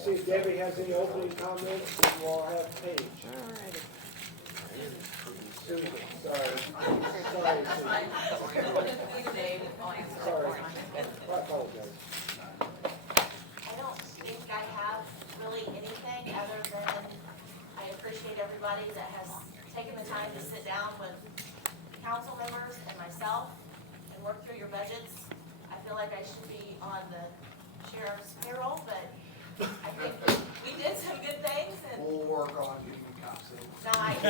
See if Debbie has any opening comments, and we'll all have Paige. Alrighty. Susan, sorry. Sorry, Susan. Sorry. I apologize. I don't think I have really anything other than I appreciate everybody that has taken the time to sit down with council members and myself and work through your budgets. I feel like I should be on the sheriff's payroll, but I think we did some good things and We'll work on getting you counseling. nice.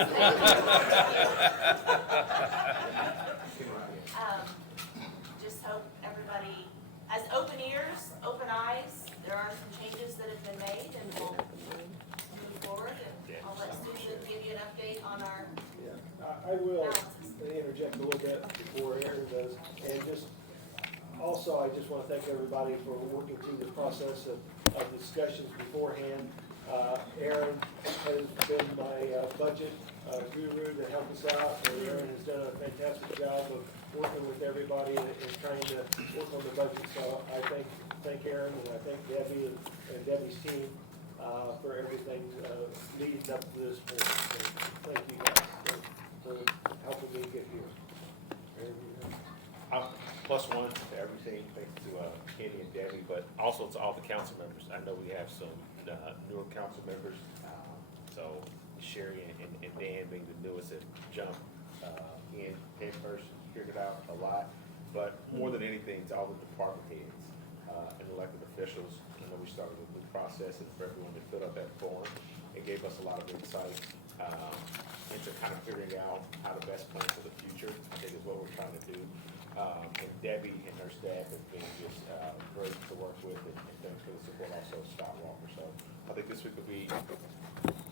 Just hope everybody has open ears, open eyes. There are some changes that have been made and we'll move forward and I'll let Susan give you an update on our Yeah, I will interject a little bit before Aaron does, and just, also, I just want to thank everybody for working through the process of discussions beforehand. Aaron has been my budget guru to help us out, and Aaron has done a fantastic job of working with everybody and trying to work on the budget. So I thank Aaron, and I thank Debbie and Debbie's team for everything leading up to this point. So thank you guys for helping me get here. Aaron, you have- Plus one to everything, thanks to Kenny and Debbie, but also to all the council members. I know we have some newer council members, so Sherry and Dan being the newest have jumped in head first, figured out a lot. But more than anything, to all the department heads and elected officials. I know we started a new process and for everyone to fill out that form. It gave us a lot of insight into kind of figuring out how to best plan for the future, I think is what we're trying to do. And Debbie and her staff have been just great to work with, and thanks for the support also of Scott Walker. So I think this week will be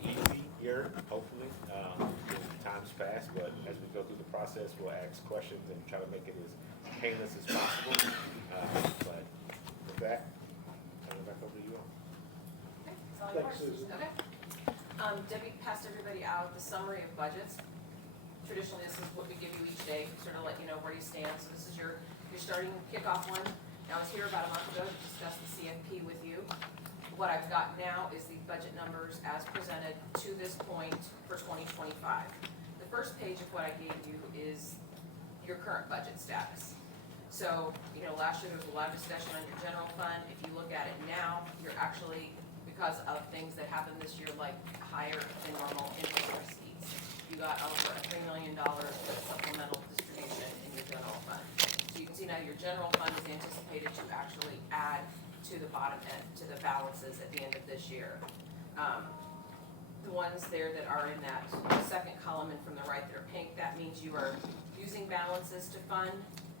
easier, hopefully, as times pass, but as we go through the process, we'll ask questions and try to make it as painless as possible. But with that, turn it back over to you all. Okay, it's all Thanks, yours. Susan. Okay. Debbie passed everybody out the summary of budgets. Traditionally, this is what we give you each day, sort of let you know where you stand. So this is your starting kickoff one. Now, I was here about a month ago to discuss the CFP with you. What I've got now is the budget numbers as presented to this point for 2025. The first page of what I gave you is your current budget status. So, last year there was a lot of discussion on your general fund. If you look at it now, you're actually, because of things that happened this year, like higher than normal interest receipts, you got over a $3 million supplemental distribution in your general fund. So you can see now your general fund is anticipated to actually add to the bottom end, to the balances at the end of this year. The ones there that are in that second column and from the right that are pink, that means you are using balances to fund.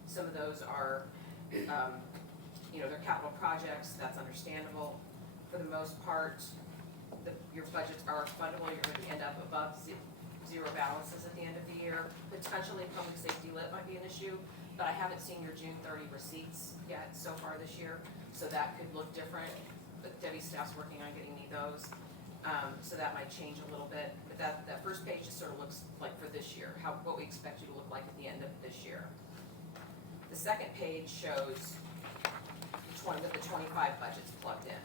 Some of those are, they're capital projects, that's understandable. For the most part, your budgets are fundable, you're going to end up above zero balances at the end of the year. Potentially public safety lit might be an issue, but I haven't seen your June 30 receipts yet so far this year, so that could look different. But Debbie's staff's working on getting me those, so that might change a little bit. But that first page just sort of looks like for this year, what we expect you to look like at the end of this year. The second page shows what the 25 budget's plugged in.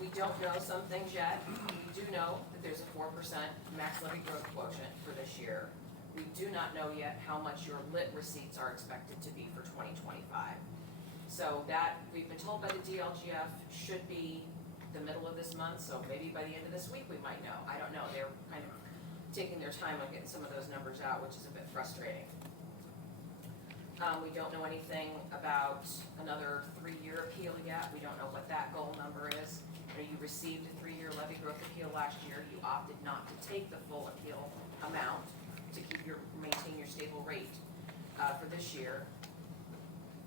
We don't know some things yet. We do know that there's a 4% max levy growth quotient for this year. We do not know yet how much your lit receipts are expected to be for 2025. So that, we've been told by the DLGF, should be the middle of this month, so maybe by the end of this week we might know. I don't know. They're kind of taking their time on getting some of those numbers out, which is a bit frustrating. We don't know anything about another 3-year appeal yet. We don't know what that goal number is. You received a 3-year levy growth appeal last year. You opted not to take the full appeal amount to maintain your stable rate for this year.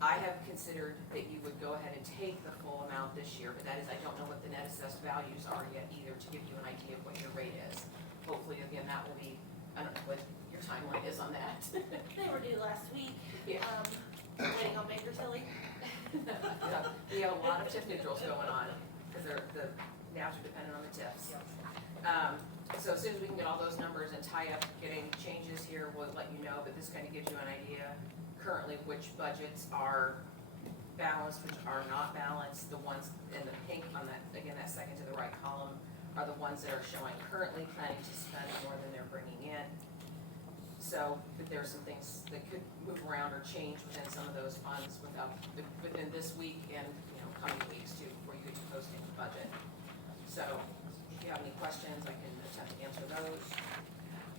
I have considered that you would go ahead and take the full amount this year, but that is, I don't know what the net assessed values are yet either to give you an idea of what your rate is. Hopefully, again, that will be, I don't know what your timeline is on that. they were due last week. Yeah. Waiting on Baker Tilly. Yeah, we have a lot of TIF neutrals going on, because the nabs are dependent on the TIFs. So as soon as we can get all those numbers and tie up getting changes here, we'll let you know, but this kind of gives you an idea currently which budgets are balanced, which are not balanced. The ones in the pink on that, again, that second to the right column are the ones that are showing currently planning to spend more than they're bringing in. So, but there are some things that could move around or change within some of those funds within this week and, coming weeks too, before you get to posting the budget. So, if you have any questions, I can attempt to answer those.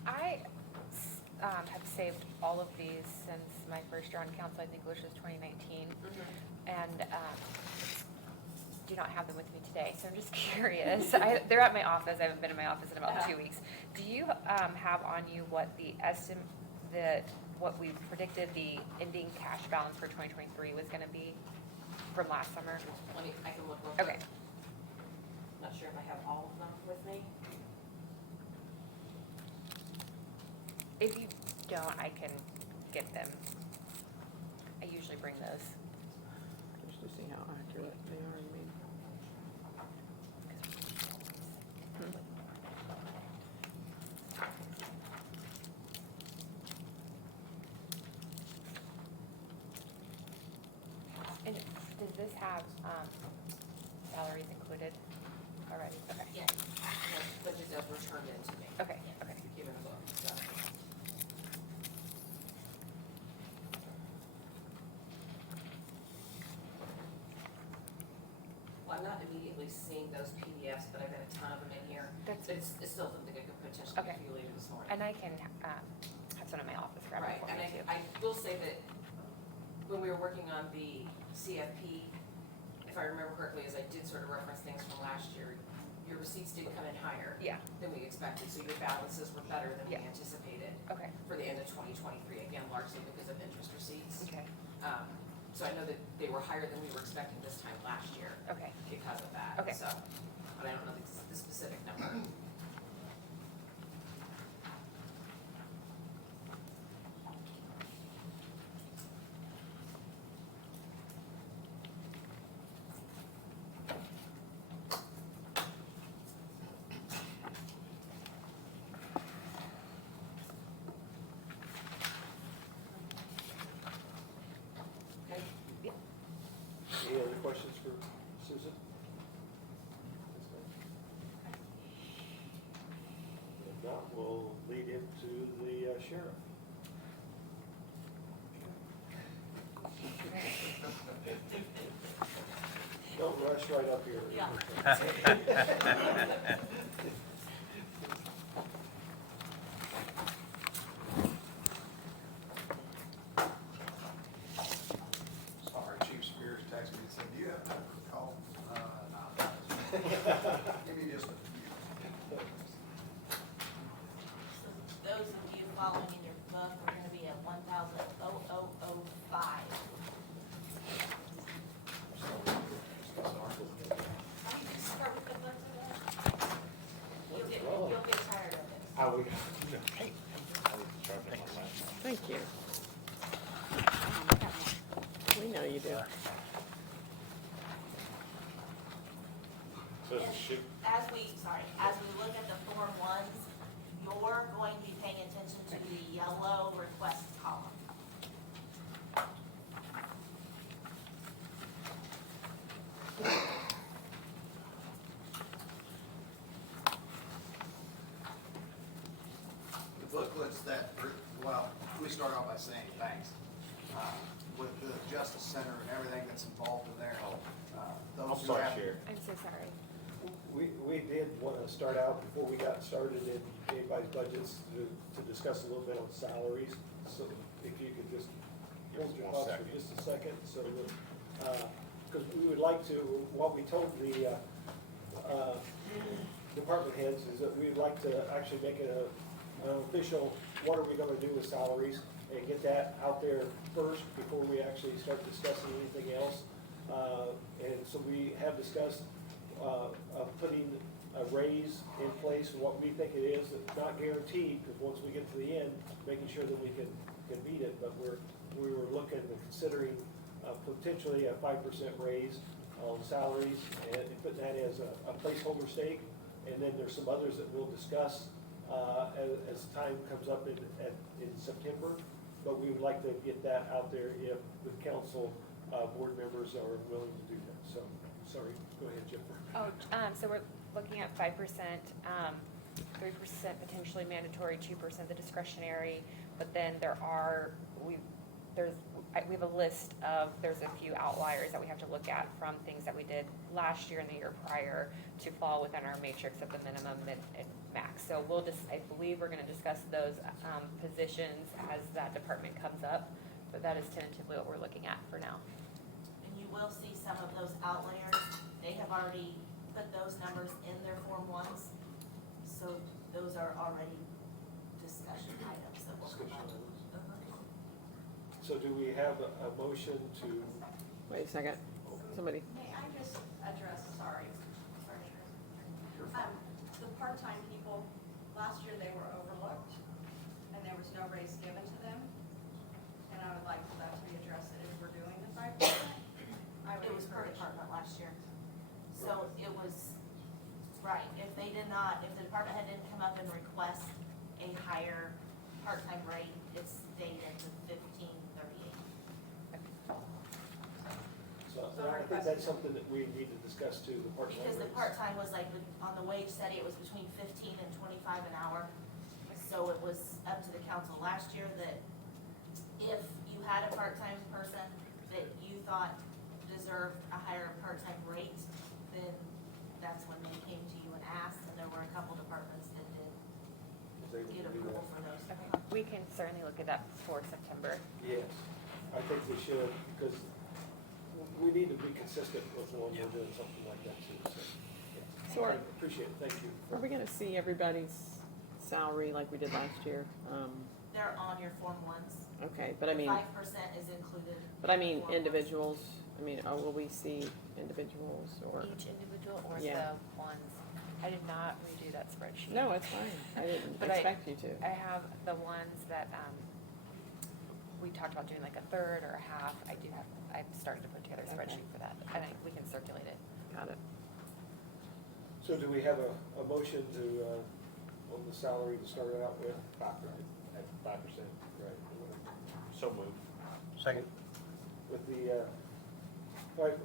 I have saved all of these since my first year on council, I think which was 2019, and do not have them with me today, so I'm just curious. They're at my office. I haven't been in my office in about 2 weeks. Do you have on you what what we predicted the ending cash balance for 2023 was going to be from last summer? I can look real quick. Okay. Not sure if I have all of them with me. If you don't, I can get them. I usually bring those. Just to see how accurate they are, I mean. And does this have salaries included already? Okay. Yes. But it does return it to me. Okay, okay. Given a book, so. Well, I'm not immediately seeing those PDFs, but I've got a ton of them in here. That's- But it's still something I could potentially Okay. give you later this morning. And I can have some in my office grab it Right, for and me too. I will say that when we were working on the CFP, if I remember correctly, as I did sort of reference things from last year, your receipts did come in higher Yeah, than we expected, so your balances were better than we Yeah. anticipated okay, for the end of 2023, again, largely because of interest receipts. okay, So I know that they were higher than we were expecting this time last year okay. because of that. Okay. So, but I don't know the specific number. Okay. Any other questions for Susan? If not, we'll lead into the sheriff. Don't rush right up here. Yeah. Sorry, Chief Spears texted me and said, do you have time for a call? No. Give me just a few. Those of you following in your book, we're gonna be at 1,005. Start with the book today. You'll get tired of it. How we, Hey. Thank you. We know you do. So it should, As we look at the Form 1s, you're going to be paying attention to the yellow request column. The booklets that, well, we start off by saying thanks. With the Justice Center and everything that's involved in there. I'm Those who sorry, have. Sheriff. I'm so sorry. we did want to start out before we got started in anybody's budgets to discuss a little bit on salaries. So if you could just hold your thoughts for just a second, so that, because we would like to, what we told the department heads is that we'd like to actually make it an official, what are we gonna do with salaries, and get that out there first before we actually start discussing anything else. And so we have discussed of putting a raise in place, what we think it is. It's not guaranteed, because once we get to the end, making sure that we can beat it, but we were looking and considering potentially a 5% raise on salaries, and putting that as a placeholder stake. And then there's some others that we'll discuss as time comes up in September. But we would like to get that out there if the council board members are willing to do that. So Sorry, go ahead, Jennifer. So we're looking at 5%, 3% potentially mandatory, 2% the discretionary, but then we have a list of, there's a few outliers that we have to look at from things that we did last year and the year prior to fall within our matrix of the minimum and max. So I believe we're gonna discuss those, positions as that department comes up, but that is tentatively what we're looking at for now. And you will see some of those outliers. They have already put those numbers in their Form 1s. So those are already discussion items that will come up. So do we have a motion to, Wait a second, somebody, May I just address, sorry, the part-time people, last year they were overlooked, and there was no raise given to them. And I would like for that to be addressed, that if we're doing the 5%, I would It was per encourage. department last year. So it was, right, if the department head didn't come up and request a higher part-time rate, it stayed at the 1538. so I think that's something that we need to discuss too, the part-time Because the rates. part-time was like, on the wage study, it was between 15 and 25 an hour. So it was up to the council last year that if you had a part-time person that you thought deserved a higher part-time rate, then that's when they came to you and asked, and there were a couple departments that did If they get can do approval that. for those. We can certainly look at that for September. Yes, I think we should, because we need to be consistent with when we're doing something like that too, so. yes. So I appreciate it, thank you. are we gonna see everybody's salary like we did last year? They're on your Form 1s. Okay, but I mean, 5% is included. but I mean Form 1s. individuals, will we see individuals or? Each individual or Yeah. the ones? I did not redo that spreadsheet. No, it's fine, I didn't But I- expect you to. I have the ones that, we talked about doing like a third or a half. I've started to put together a Okay. spreadsheet for that, and we can circulate it. Got it. So do we have a motion to, on the salary to start out with? 5%, at 5%, Right. so moved. Second. With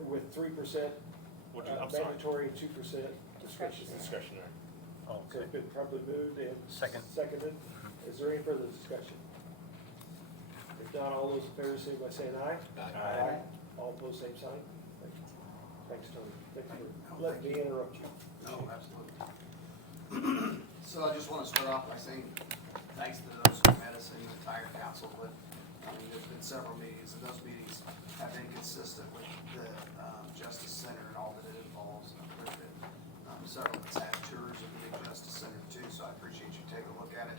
with 3% I'm sorry, mandatory, 2% discretionary. discretionary. Oh, So okay. it's been probably moved and Second. seconded. Is there any further discussion? If not, all those in favor say by saying aye. Aye. All opposed, same sign. Thank you. Thanks, Tony. Thank you for letting me interrupt you. No, absolutely. So I just want to start off by saying thanks to those who met us in the entire council, but, there's been several meetings, and those meetings have been consistent with the Justice Center and all that it involves. There's been several that's had tours of the new Justice Center too, so I appreciate you taking a look at it.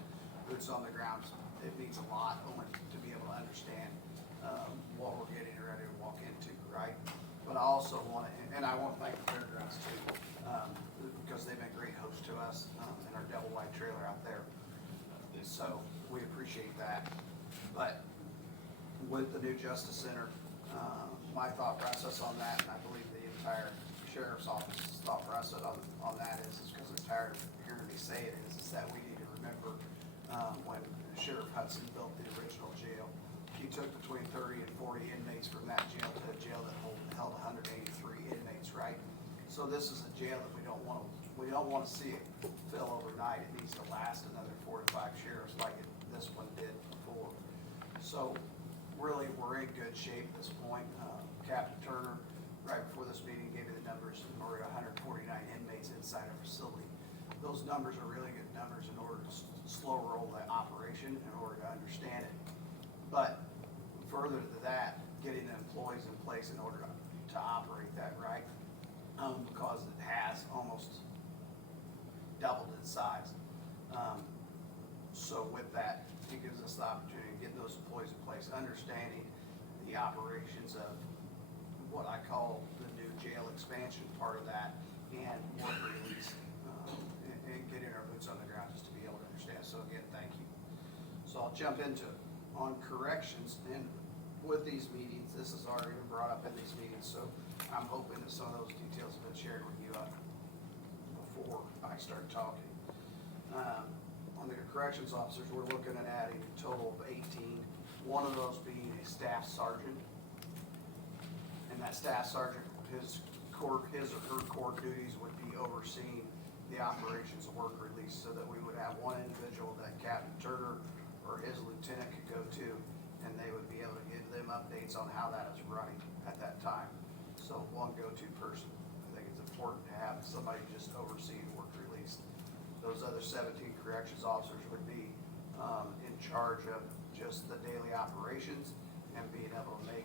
Boots on the ground, it means a lot only to be able to understand what we're getting ready to walk into, right? But I also want to, and I want to thank the fairgrounds too, because they've been great hosts to us in our double wide trailer out there. So we appreciate that. But with the new Justice Center, my thought process on that, and I believe the entire sheriff's office thought process on that is because I'm tired of hearing me say it, is that we need to remember when Sheriff Hudson built the original jail, he took between 30 and 40 inmates from that jail to a jail that held 183 inmates, right? So this is a jail that we don't want to see it fill overnight. It needs to last another 4 to 5 sheriffs like this one did before. So really, we're in good shape at this point. Captain Turner, right before this meeting, gave me the numbers, and we're at 149 inmates inside our facility. Those numbers are really good numbers in order to slow roll the operation, in order to understand it. But further to that, getting the employees in place in order to operate that right, because it has almost doubled in size. So with that, it gives us the opportunity to get those employees in place, understanding the operations of what I call the new jail expansion part of that, and work release, and getting our boots on the ground just to be able to understand. So again, thank you. So I'll jump into on corrections, and with these meetings, this has already been brought up in these meetings, so I'm hoping that some of those details have been shared with you before I start talking. On the corrections officers, we're looking at adding a total of 18, one of those being a staff sergeant. And that staff sergeant, his court, his or her court duties would be overseeing the operations of work release, so that we would have one individual that Captain Turner or his lieutenant could go to, and they would be able to give them updates on how that is running at that time. So one go-to person. I think it's important to have somebody just overseeing work release. Those other 17 corrections officers would be in charge of just the daily operations and being able to make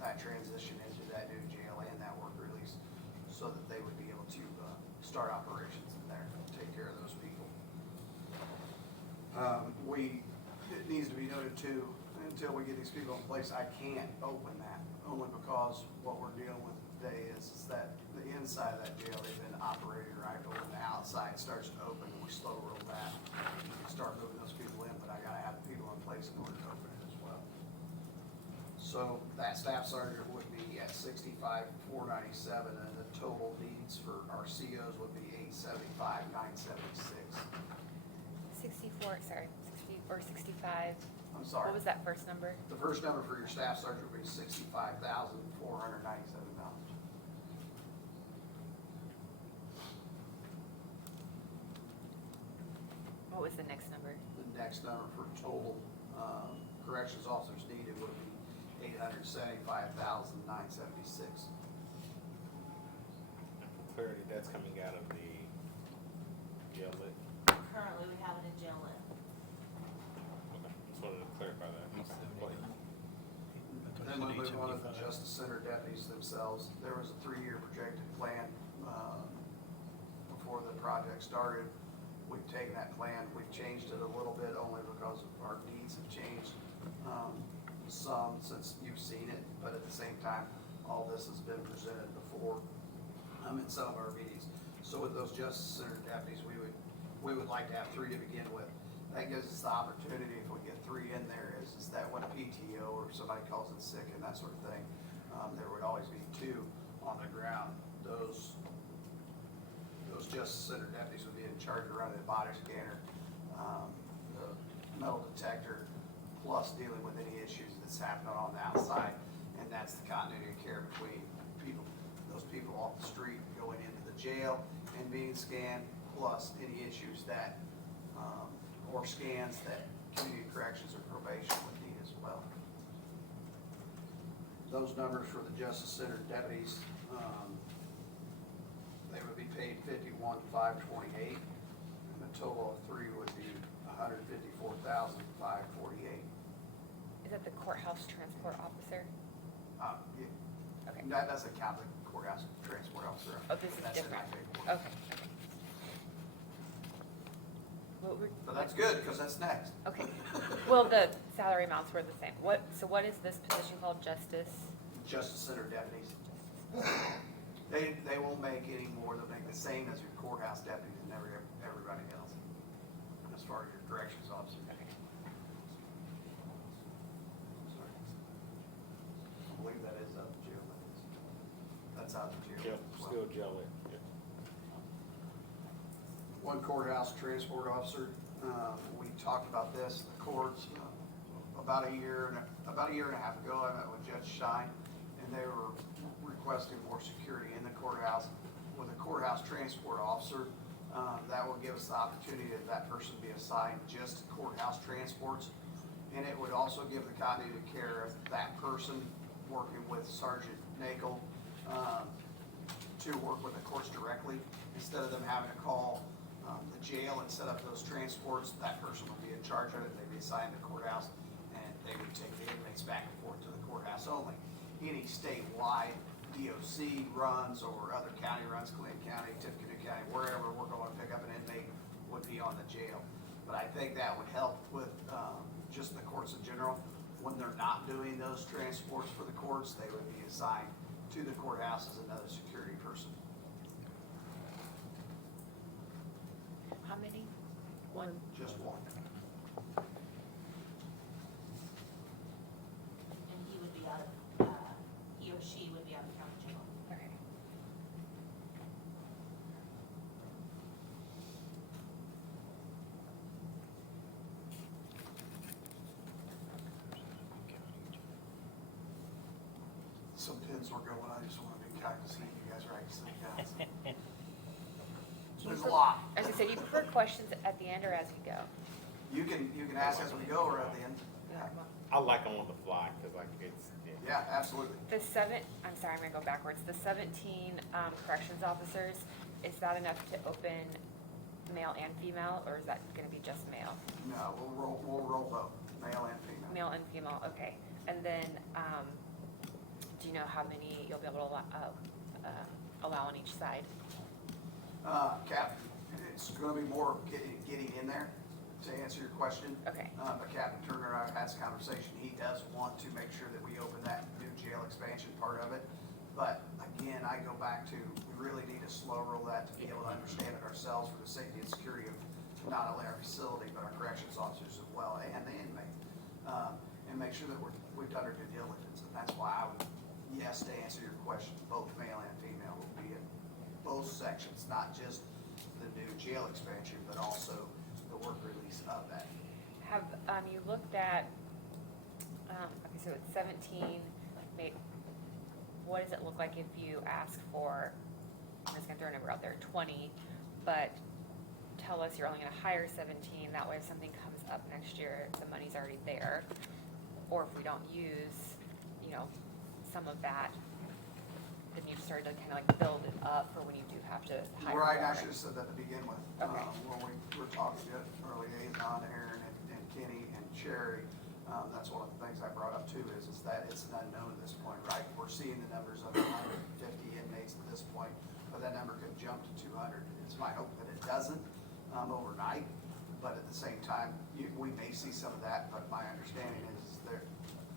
that transition into that new jail and that work release, so that they would be able to start operations in there, take care of those people. It needs to be noted too, until we get these people in place, I can't open that, only because what we're dealing with today is that the inside of that jail, they've been operating right, but when the outside starts to open and we slow roll that, we can start moving those people in, but I gotta have people in place in order to open it as well. So that staff sergeant would be at 65,497, and the total needs for our COs would be 875,976. 64, sorry, 60, or 65. I'm sorry. What was that first number? The first number for your staff sergeant would be $65,497. What was the next number? The next number for total corrections officers needed would be $875,976. Clarity, that's coming out of the jail lit. Currently, we have it in jail lit. Okay, just wanted to clarify that. Okay, go ahead. Then when we move on to the Justice Center deputies themselves, there was a 3-year projected plan before the project started. We've taken that plan, we've changed it a little bit only because our needs have changed some since you've seen it, but at the same time, all this has been presented before in some of our meetings. So with those Justice Center deputies, we would like to have 3 to begin with. That gives us the opportunity, if we get 3 in there, is that when PTO or somebody calls in sick and that sort of thing, there would always be 2 on the ground. Those Justice Center deputies would be in charge of running the body scanner, the metal detector, plus dealing with any issues that's happening on the outside. And that's the continuity of care between those people off the street going into the jail and being scanned, plus any issues that, or scans that community corrections or probation would need as well. Those numbers for the Justice Center deputies, they would be paid $51,528, and the total of 3 would be $154,548. Is that the courthouse transport officer? Yeah, Okay. that doesn't count the courthouse transport officer. Oh, this is That's in different. that paperwork. Okay, okay. What were, But that's good, because that's next. okay. Well, the salary amounts were the same. So what is this position called? Justice? Justice Center deputies. They won't make any more, they'll make the same as your courthouse deputies and everybody else, as far as your corrections officer. Okay. Sorry. I believe that is out of jail. That's out of jail. Jail, as well. still jail lit. Yeah. One courthouse transport officer, we talked about this, the courts, about a year and a half ago, I met with Judge Shine, and they were requesting more security in the courthouse. With a courthouse transport officer, that will give us the opportunity of that person be assigned just courthouse transports. And it would also give the continuity of care of that person working with Sergeant Nagel to work with the courts directly, instead of them having to call the jail and set up those transports. That person would be in charge of it, they'd be assigned to courthouse, and they would take the inmates back and forth to the courthouse only. Any statewide DOC runs or other county runs, Clinton County, Tippecanoe County, wherever we're going to pick up an inmate would be on the jail. But I think that would help with just the courts in general. When they're not doing those transports for the courts, they would be assigned to the courthouse as another security person. How many? One. Just one. And he would be out of, he or she would be out of county jail. Okay. Some pins were going, I just want to be kind to see you guys right at the same time. So there's a lot. As I said, you prefer questions at the end or as we go? You can ask as we go or at the end. I like them on the fly, cause like it's, Yeah, absolutely. I'm sorry, I'm gonna go backwards. The 17 corrections officers, is that enough to open male and female, or is that gonna be just male? No, we'll roll both, male and female. Male and female, okay. And then, do you know how many you'll be able to allow on each side? Captain, it's gonna be more getting in there to answer your question. Okay, But Captain Turner and I have had this conversation, he does want to make sure that we open that new jail expansion part of it. But again, I go back to, we really need to slow roll that to be able to understand it ourselves for the safety and security of not only our facility, but our corrections officers as well, and the inmate. And make sure that we've done our due diligence, and that's why I would, yes, to answer your question, both male and female will be in both sections, not just the new jail expansion, but also the work release of that. have you looked at, okay, so it's 17, what does it look like if you ask for, I'm just gonna throw a number out there, 20, but tell us you're only gonna hire 17, that way if something comes up next year, the money's already there. Or if we don't use, some of that, then you've started to kind of like build it up for when you do have to hire. Right, I more. should have said that to begin with. Okay. When we were talking to early days on Aaron and Kenny and Sherry, that's one of the things I brought up too, is that it's an unknown at this point, right? We're seeing the numbers of 150 inmates at this point, but that number could jump to 200. It's my hope that it doesn't overnight, but at the same time, we may see some of that, but my understanding is there,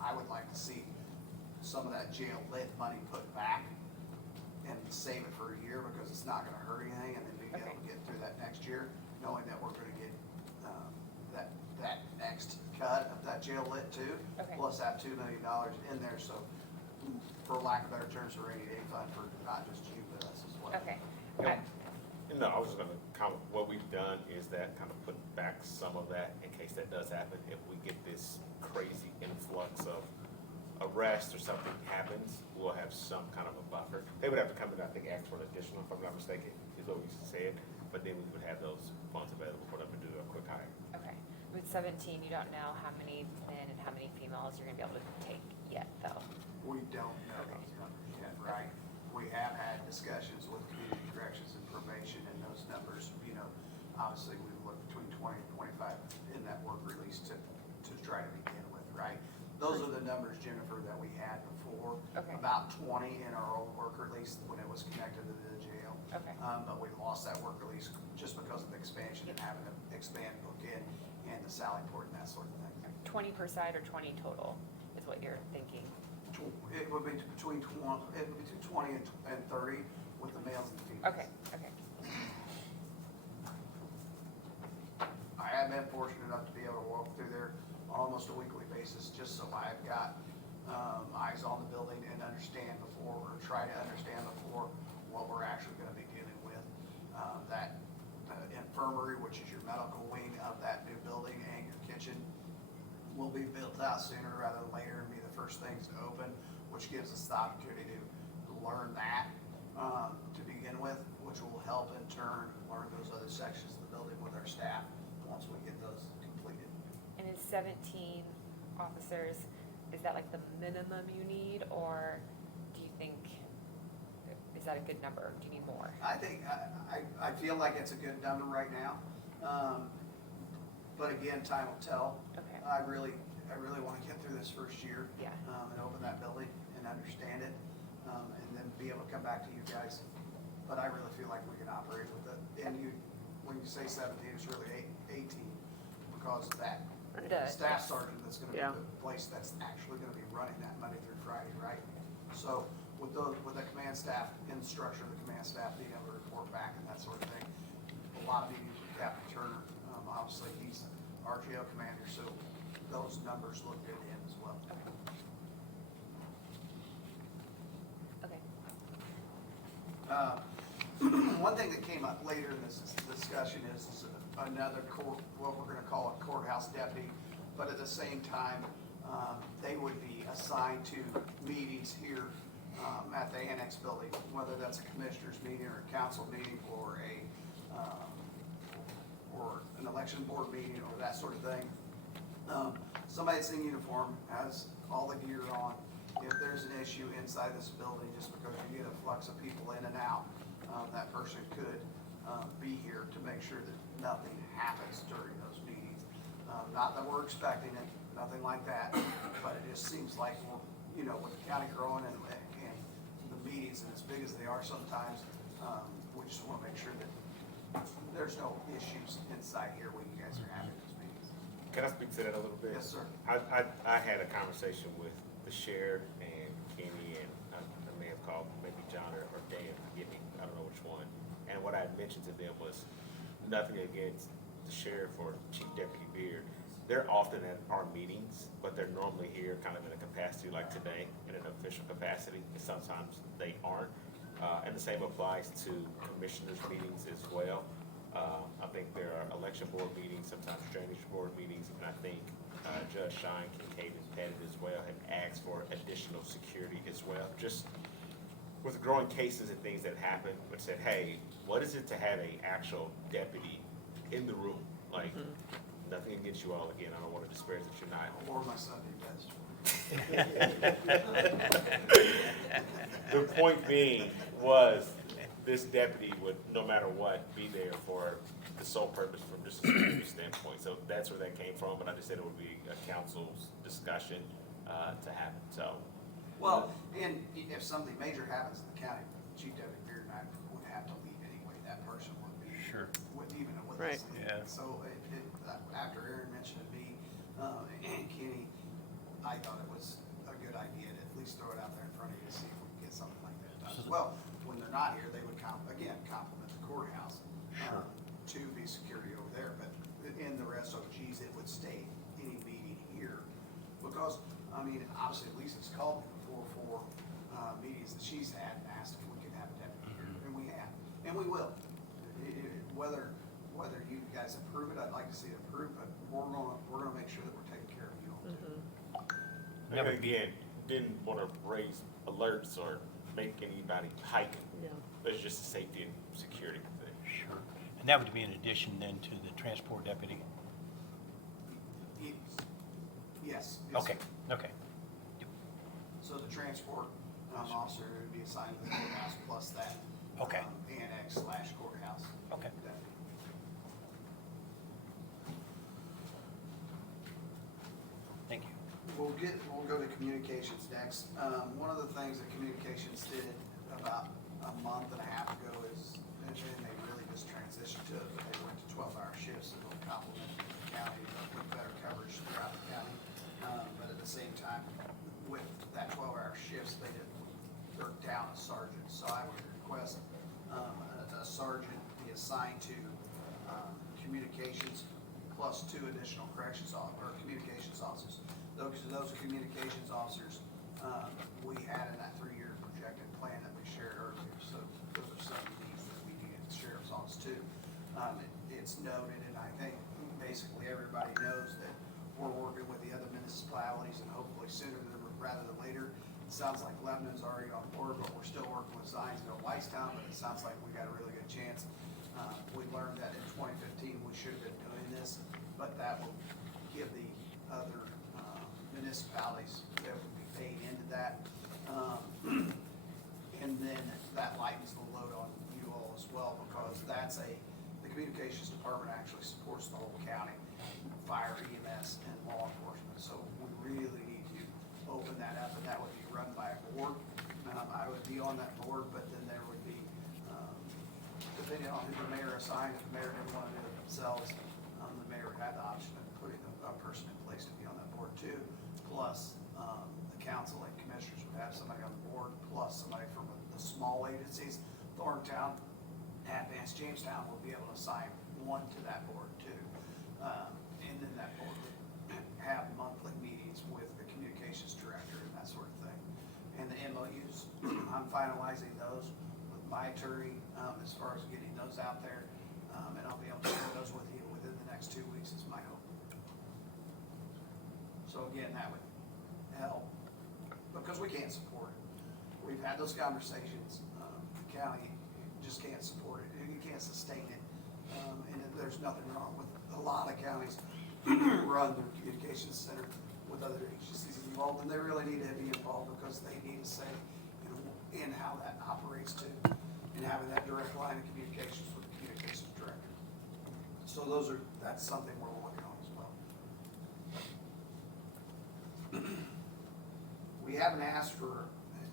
I would like to see some of that jail lit money put back and save it for a year, because it's not gonna hurt anything, and then be able to get through that next year, knowing that we're gonna get, that next cut of that jail lit too, Okay. plus that $2 million in there, so for lack of better terms, a rainy day fund for not just you, but us as well. Okay, no, I was just gonna comment, what we've done is that kind of put back some of that in case that does happen. If we get this crazy influx of arrest or something happens, we'll have some kind of a buffer. They would have to come in, I think, ask for an additional, if I'm not mistaken, is what we said, but then we would have those funds available for them to do a quick hire. okay. With 17, you don't know how many men and how many females you're gonna be able to take yet, though. We don't know those numbers yet, right? We have had discussions with community corrections and probation, and those numbers, obviously we look between 20 and 25 in that work release to try to begin with, right? Those are the numbers, Jennifer, that we had before. Okay. About 20 in our old work release when it was connected to the jail. Okay. But we lost that work release just because of the expansion and having to expand book in and the Sally Port and that sort of thing. 20 per side or 20 total is what you're thinking? It would be between 20 and 30 with the males and the females. Okay, okay. I have been fortunate enough to be able to walk through there on almost a weekly basis, just so I've got eyes on the building and understand before, or try to understand before what we're actually gonna be dealing with. That infirmary, which is your medical wing of that new building, and your kitchen will be built out sooner rather than later and be the first things to open, which gives us the opportunity to learn that to begin with, which will help in turn learn those other sections of the building with our staff once we get those completed. And is 17 officers, is that like the minimum you need, or do you think, is that a good number? Do you need more? I think, I feel like it's a good number right now. But again, time will tell. Okay. I really wanna get through this first year. Yeah. And open that building and understand it, and then be able to come back to you guys. But I really feel like we can operate with it. And when you say 17, it's really 18, because of that The staff sergeant that's gonna be Yeah. the place that's actually gonna be running that Monday through Friday, right? So with the command staff, in the structure of the command staff, being able to report back and that sort of thing, a lot of meetings with Captain Turner, obviously he's our jail commander, so those numbers look good to him as well. Okay. One thing that came up later in this discussion is another court, what we're gonna call a courthouse deputy, but at the same time, they would be assigned to meetings here at the annex building, whether that's a commissioners meeting or a council meeting or an election board meeting or that sort of thing. Somebody that's in uniform has all the gear on. If there's an issue inside this building, just because you get a flux of people in and out, that person could be here to make sure that nothing happens during those meetings. Not that we're expecting it, nothing like that, but it just seems like we're, with the county growing and the meetings, and as big as they are sometimes, we just want to make sure that there's no issues inside here when you guys are having those meetings. Can I speak to that a little bit? Yes, sir. I had a conversation with the sheriff and Kenny and I may have called maybe John or Dan, forgive me, I don't know which one. And what I had mentioned to them was nothing against the sheriff or Chief Deputy Beard. They're often at our meetings, but they're normally here kind of in a capacity like today, in an official capacity, and sometimes they aren't. And the same applies to commissioners' meetings as well. I think there are election board meetings, sometimes drainage board meetings, and I think Judge Shine, Kincaid, and Pettit as well have asked for additional security as well. Just with growing cases and things that happen, but said, hey, what is it to have an actual deputy in the room? Like, nothing against you all, again, I don't want to disparage that you're not. Or my Sunday best. The point being was, this deputy would, no matter what, be there for the sole purpose from just a security standpoint. So that's where that came from, but I just said it would be a council's discussion to happen, so. Well, and if something major happens in the county, Chief Deputy Beard and I would have to leave anyway. That person would be. Sure. Even with Right. us. Yeah. So after Aaron mentioned to me, and Kenny, I thought it was a good idea to at least throw it out there in front of you to see if we can get something like that done as well. When they're not here, they would compliment the courthouse. Sure. To be security over there, but in the rest OGs, it would state any meeting here. Because, I mean, obviously Lisa's called me before for meetings that she's had and asked if we could have a deputy here, and we have, and we will. Whether you guys approve it, I'd like to see it approved, but we're gonna make sure that we're taking care of you all too. And again, didn't want to raise alerts or make anybody hike. Yeah. But it's just a safety and security thing. Sure. And that would be in addition then to the transport deputy? Yes. Okay, okay. So the transport officer would be assigned to the courthouse plus that. Okay. Annex/courthouse. Okay. deputy. Thank you. We'll go to communications next. One of the things that communications did about a month and a half ago is, and they really just transitioned to, they went to 12-hour shifts that will complement the county with better coverage throughout the county. But at the same time, with that 12-hour shifts, they're down a sergeant. So I would request a sergeant be assigned to communications plus 2 additional communications officers. Those communications officers, we had in that 3-year projected plan that we shared earlier. So those are some of the needs that we need at the sheriff's office too. It's noted, and I think basically everybody knows that we're working with the other municipalities, and hopefully sooner rather than later. It sounds like Lebanon's already on board, but we're still working with Zionsville, Whitestown, but it sounds like we got a really good chance. We learned that in 2015 we should have been doing this, but that will give the other municipalities that would be paying into that. And then that lightens the load on you all as well, because the communications department actually supports the whole county, fire, EMS, and law enforcement. So we really need to open that up, and that would be run by a board. I would be on that board, but then there would be, depending on who the mayor assigned, if the mayor didn't want to do it themselves, the mayor would have the option of putting a person in place to be on that board too. Plus, the council and commissioners would have somebody on the board, plus somebody from the small agencies. Thorntown, Advanced Jamestown will be able to assign one to that board too. And then that board would have monthly meetings with the communications director and that sort of thing. And the MOUs, I'm finalizing those with my attorney as far as getting those out there. And I'll be able to share those with you within the next 2 weeks is my hope. So again, that would help, because we can't support it. we've had those conversations. County just can't support it, you can't sustain it. And there's nothing wrong with a lot of counties run their communications center with other agencies involved, and they really need to be involved because they need to say, in how that operates too, and having that direct line of communications with the communications director. So that's something we're working on as well. We haven't asked for,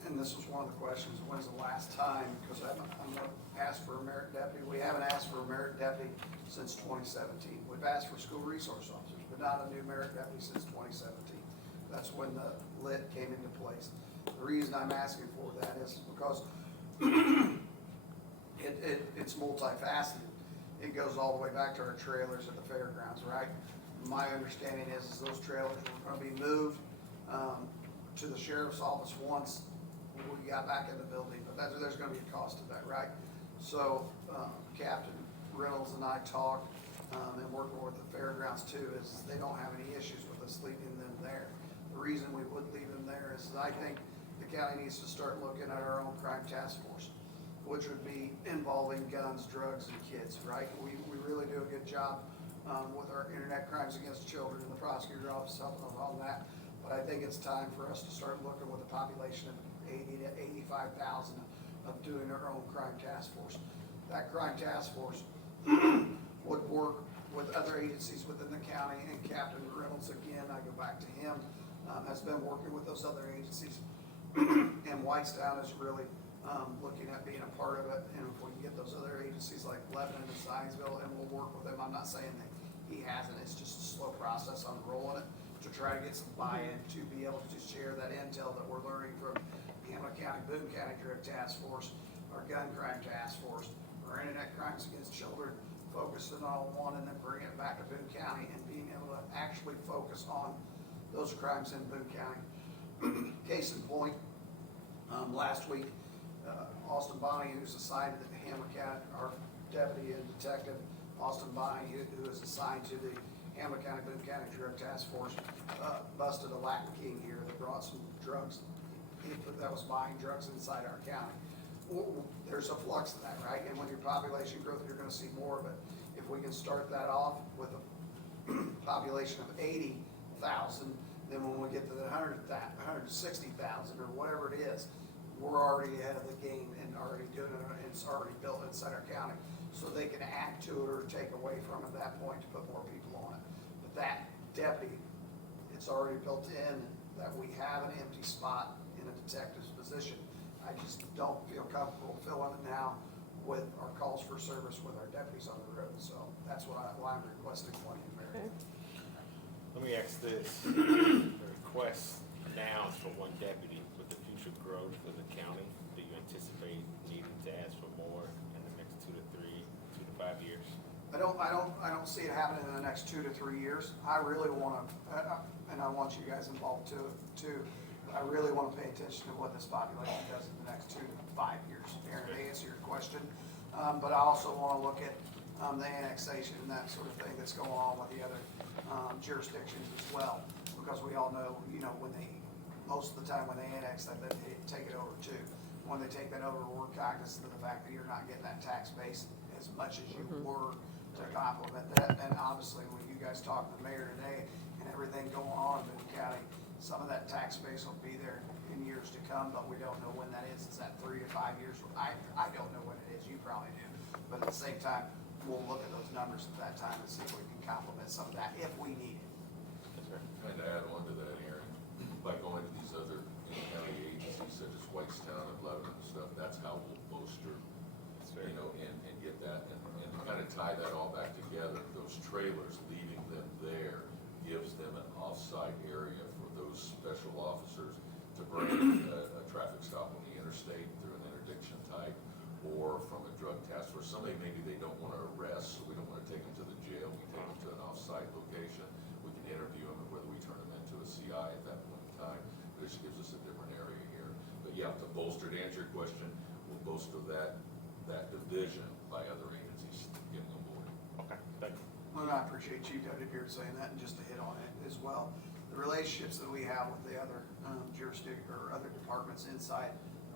and this was one of the questions, when's the last time, because I'm gonna ask for a merit deputy. We haven't asked for a merit deputy since 2017. We've asked for school resource officers, but not a new merit deputy since 2017. That's when the lit came into place. The reason I'm asking for that is because it's multifaceted. It goes all the way back to our trailers at the fairgrounds, right? My understanding is those trailers were gonna be moved to the sheriff's office once we got back in the building, but there's gonna be a cost to that, right? So Captain Reynolds and I talked, and working with the fairgrounds too, is they don't have any issues with us leaving them there. The reason we would leave them there is I think the county needs to start looking at our own crime task force, which would be involving guns, drugs, and kids, right? We really do a good job with our internet crimes against children, and the prosecutor office helping us on that. But I think it's time for us to start looking with a population of 80 to 85,000 of doing our own crime task force. That crime task force would work with other agencies within the county, and Captain Reynolds, again, I go back to him, has been working with those other agencies. And Whitestown is really looking at being a part of it, and if we can get those other agencies like Lebanon and Zionsville, and we'll work with them. I'm not saying that he hasn't, it's just a slow process on rolling it to try to get some buy-in, to be able to share that intel that we're learning from Hamilton County, Boone County Drug Task Force, our gun crime task force, our internet crimes against children, focusing on one and then bringing it back to Boone County and being able to actually focus on those crimes in Boone County. Case in point, last week, Austin Bonney, who's assigned to the Hamilton County, our deputy and detective, Austin Bonney, who is assigned to the Hamilton County, Boone County Drug Task Force, busted a Latin King here that brought some drugs, that was buying drugs inside our county. There's a flux of that, right? And when your population growth, you're gonna see more of it. If we can start that off with a population of 80,000, then when we get to the 160,000 or whatever it is, we're already ahead of the game and already doing it, and it's already built inside our county. So they can add to it or take away from it at that point to put more people on it. But that deputy, it's already built in that we have an empty spot in a detective's position. I just don't feel comfortable filling it now with our calls for service with our deputies on the road. So that's why I'm requesting one in there. Let me ask this, the request now is for one deputy. With the future growth of the county, do you anticipate needing to ask for more in the next 2 to 5 years? I don't see it happening in the next 2 to 3 years. I really want to, and I want you guys involved too. I really want to pay attention to what this population does in the next 2 to 5 years, Aaron, to answer your question. But I also want to look at the annexation and that sort of thing that's going on with the other jurisdictions as well. Because we all know, most of the time when they annex that, they take it over too. When they take that over, we're cognizant of the fact that you're not getting that tax base as much as you were to complement that. And obviously, when you guys talk to the mayor today and everything going on in Boone County, some of that tax base will be there in years to come, but we don't know when that is. Is that 3 to 5 years? I don't know when it is. You probably do. But at the same time, we'll look at those numbers at that time and see if we can complement some of that if we need it. Yes, sir. Kind of add on to that, Aaron, by going to these other county agencies such as Whitestown and Lebanon and stuff, that's how we'll bolster, and get that, and kind of tie that all back together. Those trailers, leaving them there, gives them an off-site area for those special officers to bring a traffic stop on the interstate through an interdiction type, or from a drug task force. Somebody maybe they don't want to arrest, so we don't want to take them to the jail. We take them to an off-site location. We can interview them, and whether we turn them into a CI at that point in time. But it just gives us a different area here. But yeah, to answer your question, we'll bolster that division by other agencies getting on board. Okay, thank you. Well, I appreciate Chief Deputy Beard saying that, and just to hit on it as well. The relationships that we have with the other jurisdiction or other departments inside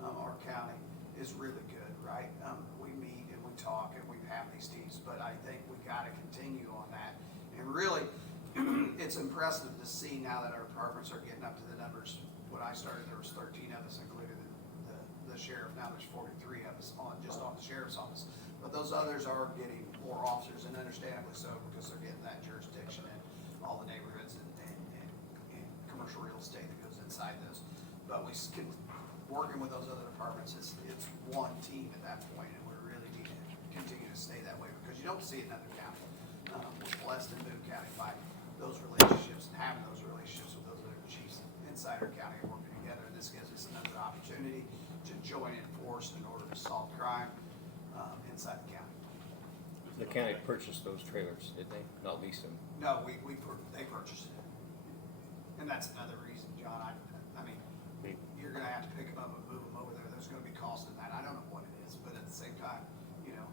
our county is really good, right? We meet and we talk and we have these teams, but I think we gotta continue on that. And really, it's impressive to see now that our departments are getting up to the numbers. When I started, there was 13 of us, including the sheriff. Now there's 43 of us just on the sheriff's office. But those others are getting more officers, and understandably so, because they're getting that jurisdiction in all the neighborhoods and commercial real estate that goes inside those. But working with those other departments, it's one team at that point, and we really need to continue to stay that way, because you don't see it in other counties. We're blessed in Boone County by those relationships and having those relationships with those other chiefs inside our county and working together. And this gives us another opportunity to join in force in order to solve crime inside the county. The county purchased those trailers, didn't they? Not leased them? No, they purchased it. And that's another reason, John, I mean, you're gonna have to pick them up and move them over there. There's gonna be cost in that. I don't know what it is, but at the same time, you know,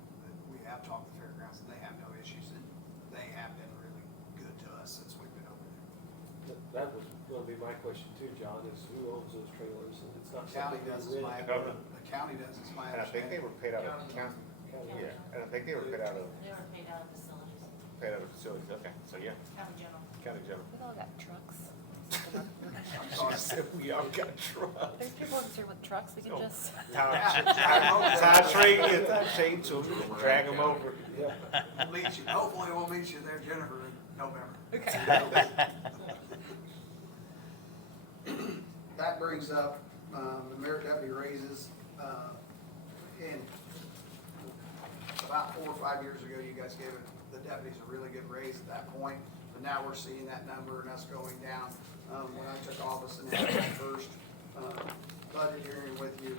we have talked to the fairgrounds and they have no issues, and they have been really good to us since we've been over there. That was gonna be my question too, John, is who owns those trailers? And it's not The county something does, we it's my, rent. the county does, it's my And I think they understanding. were paid out of county, yeah, and I think they were paid out of They were paid out of facilities, facilities, okay, so yeah, county general. county general. We've all got trucks. We all got trucks. There's people concerned with trucks, we can Oh. just, Tie trade to them, drag them over. Yeah. We'll meet you, hopefully we'll meet you there, Jennifer, in November. okay. That brings up, the merit deputy raises, and about 4 or 5 years ago, you guys gave the deputies a really good raise at that point, but now we're seeing that number and us going down. When I took office and had my first, budget hearing with you,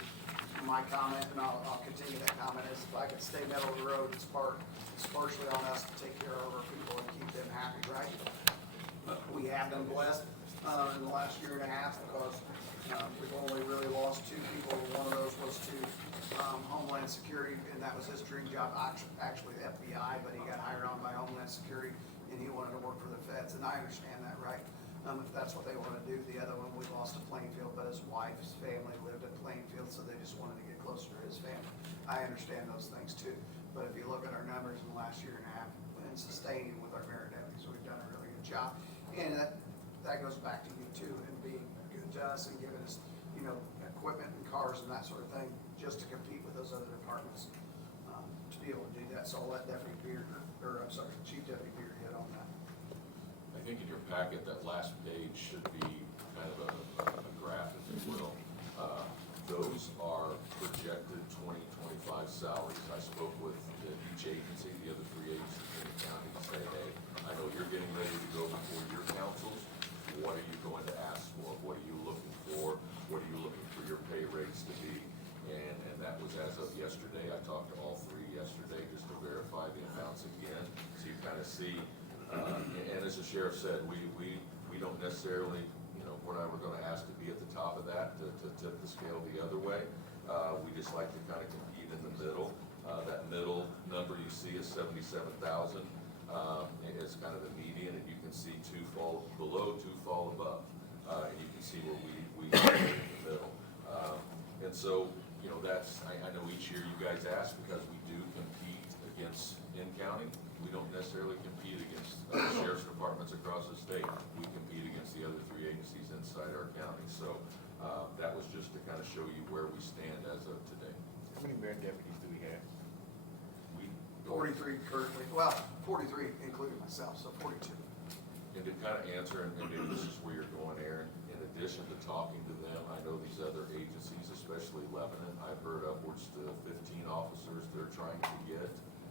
my comment, and I'll continue that comment, is if I could stay middle of the road, it's partially on us to take care of our people and keep them happy, right? We have been blessed, in the last year and a half, because, we've only really lost 2 people. One of those was to, Homeland Security, and that was his dream job, actually the FBI, but he got hired on by Homeland Security, and he wanted to work for the feds, and I understand that, right? If that's what they want to do. The other one, we lost to Plainfield, but his wife's family lived at Plainfield, so they just wanted to get closer to his family. I understand those things too, but if you look at our numbers in the last year and a half, and sustaining with our merit deputies, we've done a really good job. And that goes back to you too, and being good to us and giving us, you know, equipment and cars and that sort of thing, just to compete with those other departments, to be able to do that. So I'll let Deputy Beard, Chief Deputy Beard hit on that. I think in your packet, that last page should be kind of a graph, if you will. Those are projected 2025 salaries. I spoke with each agency, the other 3 agencies in the county, to say, hey, I know you're getting ready to go before your councils. What are you going to ask for? What are you looking for? What are you looking for your pay rates to be? And that was as of yesterday. I talked to all 3 yesterday just to verify the amounts again, so you kind of see. And as the sheriff said, we don't necessarily, you know, we're not gonna ask to be at the top of that, to tip the scale the other way. We just like to kind of compete in the middle. That middle number you see is 77,000. It's kind of the median, and you can see 2 fall below, 2 fall above. And you can see where we sit in the middle. And so, you know, that's, I know each year you guys ask, because we do compete against in-county. We don't necessarily compete against sheriff's departments across the state. We compete against the other 3 agencies inside our county. So that was just to kind of show you where we stand as of today. How many merit deputies do we have? We 43 currently, well, 43 including myself, so 42. And to kind of answer, and maybe this is where you're going, Aaron, in addition to talking to them, I know these other agencies, especially Lebanon, I've heard upwards to 15 officers they're trying to get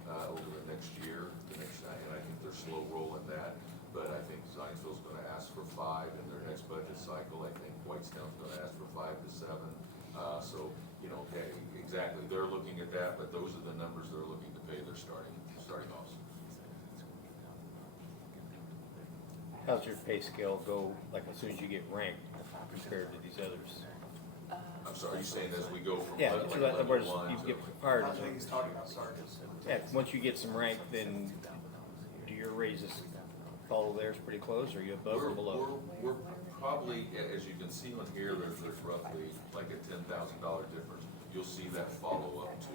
over the next year, and I think they're slow rolling that. But I think Zionsville's gonna ask for 5 in their next budget cycle. I think Whitestown's gonna ask for 5 to 7. So, you know, okay, exactly, they're looking at that, but those are the numbers they're looking to pay their starting officers. How's your pay scale go, like as soon as you get ranked compared to these others? I'm sorry, are you saying as we go from Yeah, like in other level words, 1 you to? get hired, I think he's talking about sergeants. yeah, once you get some rank, then do your raises follow theirs pretty close, or are you above or below? We're probably, as you can see on here, there's roughly like a $10,000 difference. You'll see that follow up too.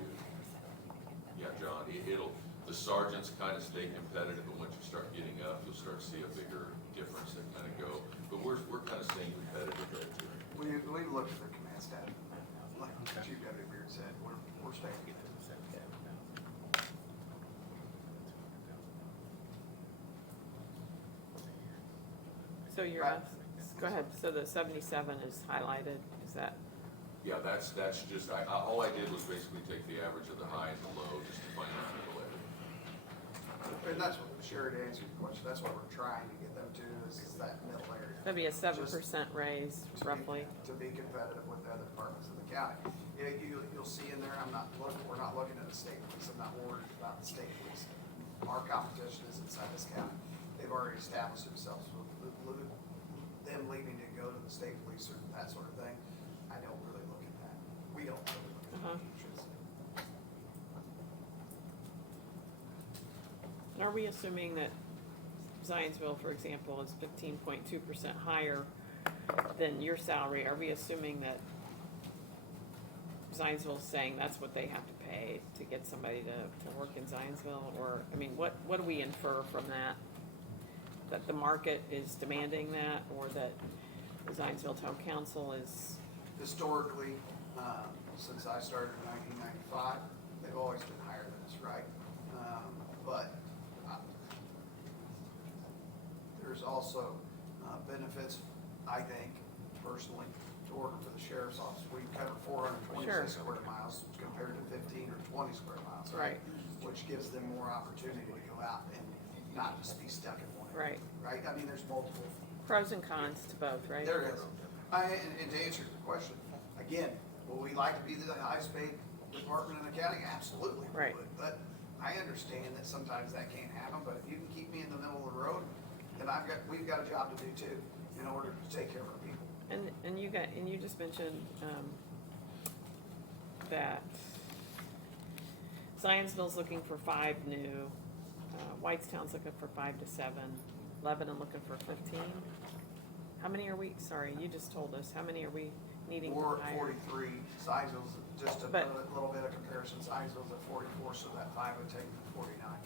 Yeah, John, the sergeants kind of stay competitive, but once you start getting up, you'll start to see a bigger difference that kind of go. But we're kind of staying competitive there too. We looked at the command staff, like Chief Deputy Beard said, we're staying competitive. So you're, go ahead, so the 77 is highlighted, is that, Yeah, that's just, all I did was basically take the average of the high and the low, just to find out the level. And that's what, Sherry, to answer your question, that's what we're trying to get them to, is that middle area. that'd be a 7% raise roughly? To be competitive with the other departments of the county. You'll see in there, we're not looking at the state police, I'm not worried about the state police. Our competition is inside this county. They've already established themselves with them leaving to go to the state police or that sort of thing. I don't really look at that. We don't really look at that. I should say. Are we assuming that Zionsville, for example, is 15.2% higher than your salary? Are we assuming that Zionsville's saying that's what they have to pay to get somebody to work in Zionsville? Or, I mean, what do we infer from that? That the market is demanding that, or that the Zionsville Town Council is? Historically, since I started in 1995, they've always been higher than us, right? But there's also benefits, I think, personally, to working for the sheriff's office. We cover 426 Sure. square miles compared to 15 or 20 square miles, right? Which gives them more opportunity to go out and not just be stuck in one area. Right? I mean, there's multiple. Pros and cons to both, right? There is. And to answer your question, again, would we like to be the highest paid department in the county? Absolutely. we Right. would. But I understand that sometimes that can't happen, but if you can keep me in the middle of the road, then we've got a job to do too, in order to take care of our people. And you just mentioned, that Zionsville's looking for 5 new, Whitestown's looking for 5 to 7, Lebanon looking for 15. How many are we, sorry, you just told us, how many are we needing We're to at hire? 43, Zionsville's just a But- little bit of comparison, Zionsville's at 44, so that 5 would take them to 49.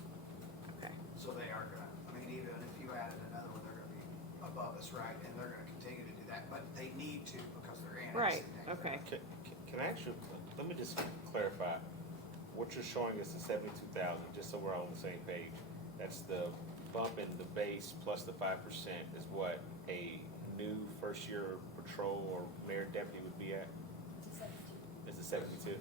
Okay, So they are gonna, I mean, even if you added another one, they're gonna be above us, right? And they're gonna continue to do that, but they need to because they're annexing. right, next. okay. Can I actually, let me just clarify, what you're showing is the 72,000, just so we're all on the same page. That's the bump in the base plus the 5% is what a new first year patrol or mayor deputy would be at? Is it 72?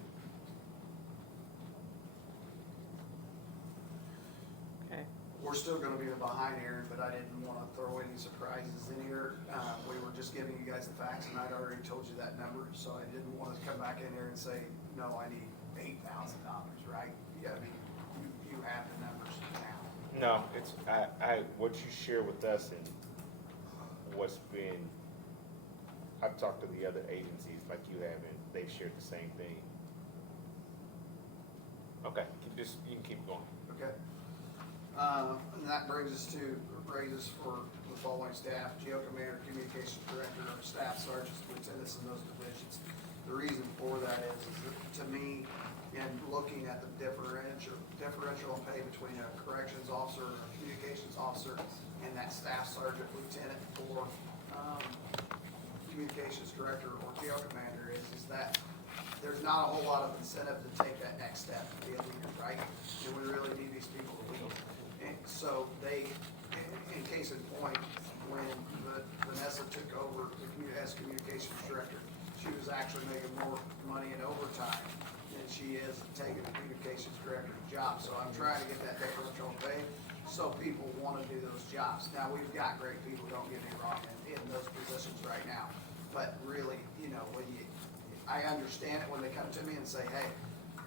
Okay, We're still gonna be behind Aaron, but I didn't wanna throw any surprises in here. We were just giving you guys the facts, and I'd already told you that number, so I didn't wanna come back in here and say, no, I need $8,000, right? Yeah, I mean, you have the numbers now. No, it's, what you share with us and what's been, I've talked to the other agencies like you have, and they've shared the same thing. Okay, you can keep going. Okay. And that brings us to raises for the following staff: jail commander, communications director, our staff sergeants, lieutenants in those divisions. The reason for that is that, to me, in looking at the differential in pay between a corrections officer, a communications officer, and that staff sergeant, lieutenant, or communications director or jail commander is that there's not a whole lot of incentive to take that next step to be a leader, right? And we really need these people to lead. And so they, in case in point, when Vanessa took over as communications director, she was actually making more money in overtime than she is taking a communications director job. So I'm trying to get that differential pay so people want to do those jobs. Now, we've got great people, don't get me wrong, in those positions right now. But really, you know, I understand it when they come to me and say, hey,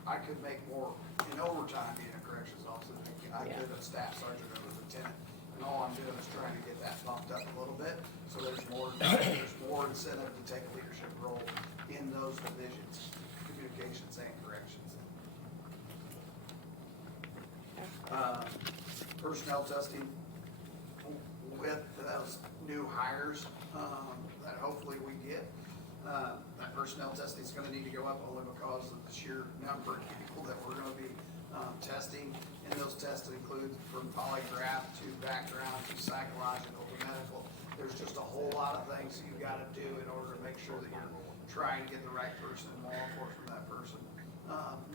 I could make more in overtime being a corrections officer than I could a staff sergeant or a lieutenant. And all I'm doing is trying to get that bumped up a little bit, so there's more incentive to take a leadership role in those divisions, communications and corrections. Personnel testing, we with those new hires, that hopefully we get. That personnel testing is gonna need to go up only because of the sheer number of people that we're gonna be, testing. And those tests include from polygraph to background to psychological to medical. There's just a whole lot of things you've gotta do in order to make sure that you're trying to get the right person and law enforcement, that person,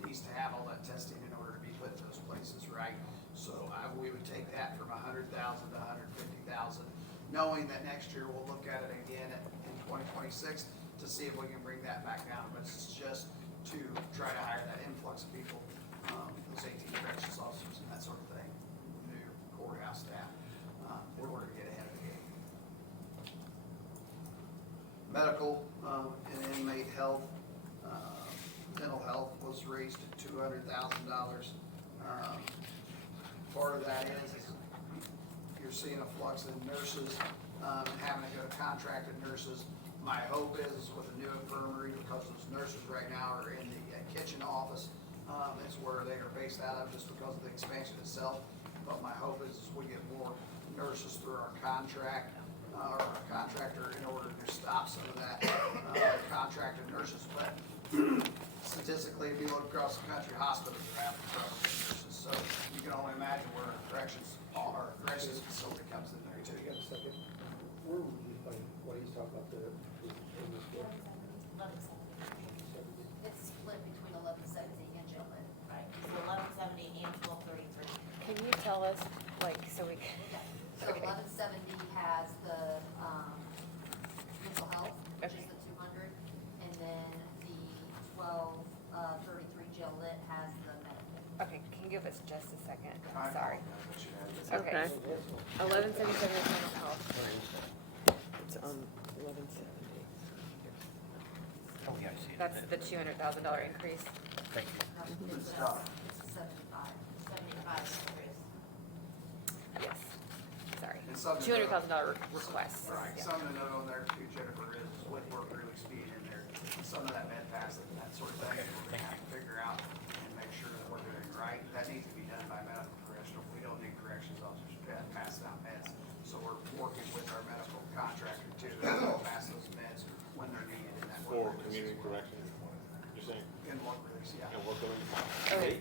needs to have all that testing in order to be put in those places, right? So we would take that from 100,000 to 150,000, knowing that next year we'll look at it again in 2026 to see if we can bring that back down. But it's just to try to hire that influx of people, those 18 corrections officers and that sort of thing, new courthouse staff, in order to get ahead of the game. Medical, and inmate health, mental health was raised to $200,000. Part of that is you're seeing a flux in nurses, and having to go to contracted nurses. My hope is with the new infirmary, because those nurses right now are in the kitchen office, is where they are based out of just because of the expansion itself. But my hope is we get more nurses through our contract, or our contractor in order to stop some of that, contracted nurses. But statistically, if you look across the country, hospitals are having trouble with nurses. So you can only imagine where corrections facility comes in there too. You got a second? Where would you find what he's talking about in this book? 1170. It's split between 1170 and Gillette. Right. So 1170 and 1233. Can you tell us, like, so we can, Okay. So Okay. 1170 has the, mental health, which Okay. is the 200, and then the 1233 Gillette has the medical. okay, can you give us just a second? I I'm sorry. apologize, but you have this. Okay. 1177 is mental health. It's on 1170. Oh, yeah, I see it. That's the $200,000 increase. Thank you. It's Good a stuff. 75 increase. Yes. Sorry. And something $200,000 request. Right, Yeah. something to note on there too, Jennifer, is with work really speed in there, some of that med pass and that sort of thing, we're gonna have to figure out and make sure that we're doing it right. That needs to be done by medical professional. We don't need corrections officers to pass down meds. So we're working with our medical contractor too, to pass those meds when they're needed in that For work release community as well. corrections, you're saying? In work release, yeah. And work release? Okay.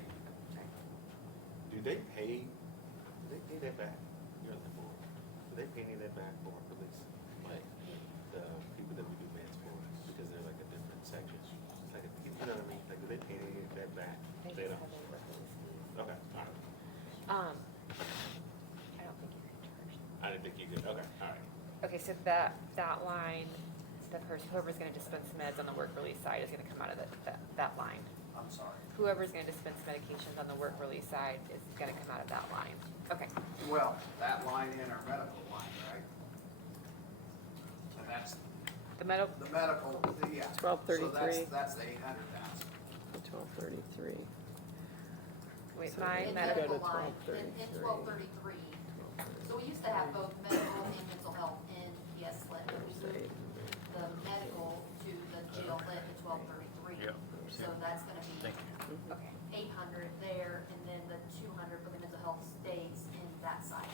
Do they pay that back? You're on the board. Do they pay any of that back for work release? Like, the people that we do meds for, because they're like a different section. Like, you know what I mean? Like, do they pay any of that back? They don't? Okay, all right. I don't think you can charge. I didn't think you did. Okay, all right. Okay, so that line, the person, whoever's gonna dispense meds on the work release side is gonna come out of that line. I'm sorry. Whoever's gonna dispense medications on the work release side is gonna come out of that line. Okay, Well, that line in our medical line, right? And that's the medical, the medical, yeah. 1233. So that's the 800,000. 1233. wait, So my In medical, medical line, in 1233. So we used to have both medical and mental health in PS lit. Say, The medical to the jail lit to 1233. Yeah. So that's gonna be Thank you. okay, 800 there, and then the 200 for the mental health stays in that side.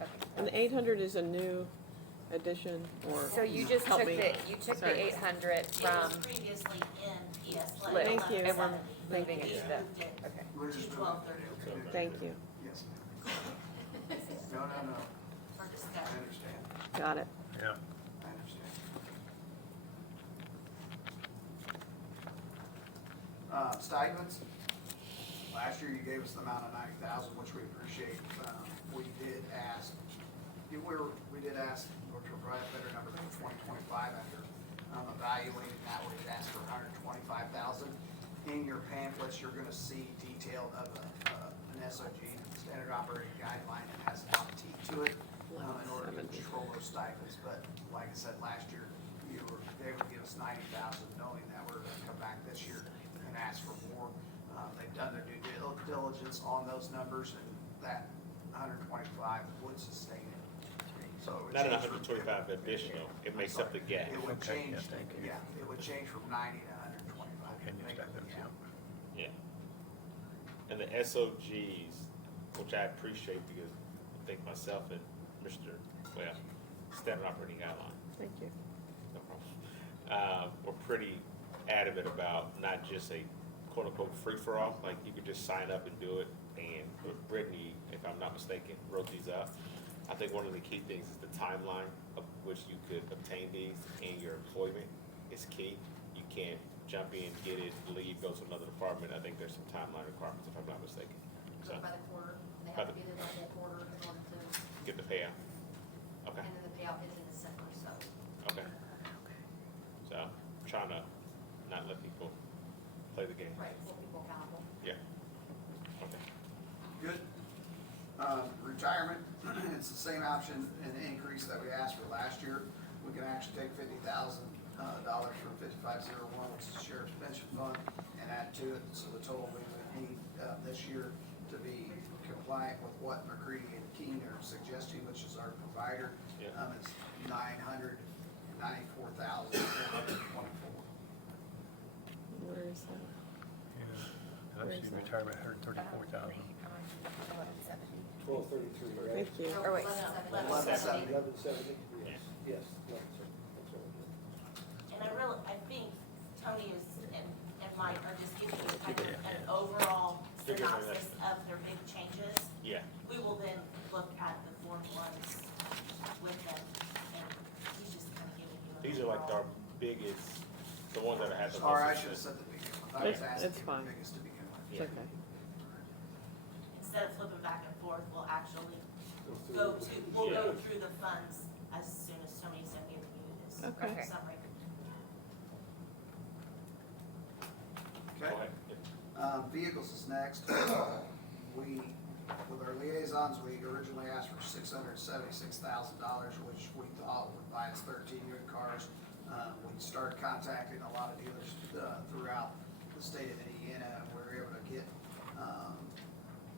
okay. And the 800 is a new addition, or? So you just Help took me. you took the Sorry. 800 It from, was previously in PS lit. Lit. Thank you. and we're 1170. moving it We to the, moved it okay. We're to just 1233. Thank you. Yes, ma'am. No. For I discussion. understand. Got it. Yeah. I understand. Stipends, last year you gave us the amount of 90,000, which we appreciate. We did ask, we did ask, which will probably a better number for 2025 after evaluating that, we did ask for 125,000. In your pamphlets, you're gonna see detailed of an SOG, standard operating guideline, that has a lot of teeth to it, in order to control those stipends. But like I said, last year, they would give us 90,000, knowing that we're gonna come back this year and ask for more. They've done their due diligence on those numbers, and that 125 would sustain it. So it would Not an change from- 125 additional, it makes up the gap. It would Okay, change, yeah, thank you. yeah, it would change from 90 to 125. And you Make expect up them the to. gap. Yeah. And the SOGs, which I appreciate because I think myself and Mr., well, standard operating guideline. Thank you. No problem. We're pretty adamant about not just a quote-unquote free-for-all, like you could just sign up and do it, and Brittany, if I'm not mistaken, wrote these up. I think one of the key things is the timeline of which you could obtain these, and your employment is key. You can't jump in, get it, leave, go to another department. I think there's some timeline requirements, if I'm not mistaken. So, By the quarter, and they By have to the- be there by the quarter in order to, get the payout. Okay, and then the payout is in December, so. okay. So, trying to not let people play the game. Right, hold people accountable. Yeah. Okay. Good. Retirement, it's the same option and increase that we asked for last year. We can actually take $50,000 from 5501, which is the sheriff's pension fund, and add to it. So the total we would need this year to be compliant with what McCready and Keene are suggesting, which is our provider, Yeah. is $994,424. Where is that? Yeah. I see retirement, 134,000. 1233, right? Thank you. Or wait, 1170. 1170, yes, yes, 1170, that's what it is. And I think Tony and Mike are just giving you kind of an overall synopsis of their big changes. Yeah. We will then look at the formulas with them, and he's just kind of giving you an These are like our overall. biggest, the ones that have had the Sorry, I most should have success. said the beginning. I was asking It's you fine. the biggest to begin with. It's okay. Instead of flipping back and forth, we'll actually Go through- we'll go Yeah. through the funds as soon as Tony's done giving you this Okay. summary. Go Okay. ahead. Vehicles is next. We, with our liaisons, we originally asked for $676,000, which we thought would buy us 13 new cars. We started contacting a lot of dealers throughout the state of Indiana, and we were able to get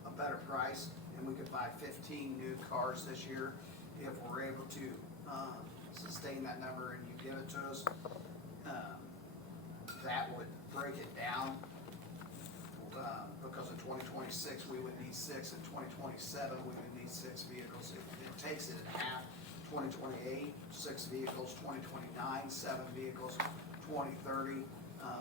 a better price, and we could buy 15 new cars this year if we're able to sustain that number and you give it to us. That would break it down, because in 2026, we would need 6, in 2027, we would need 6 vehicles. It takes it in half. 2028, 6 vehicles, 2029, 7 vehicles, 2030,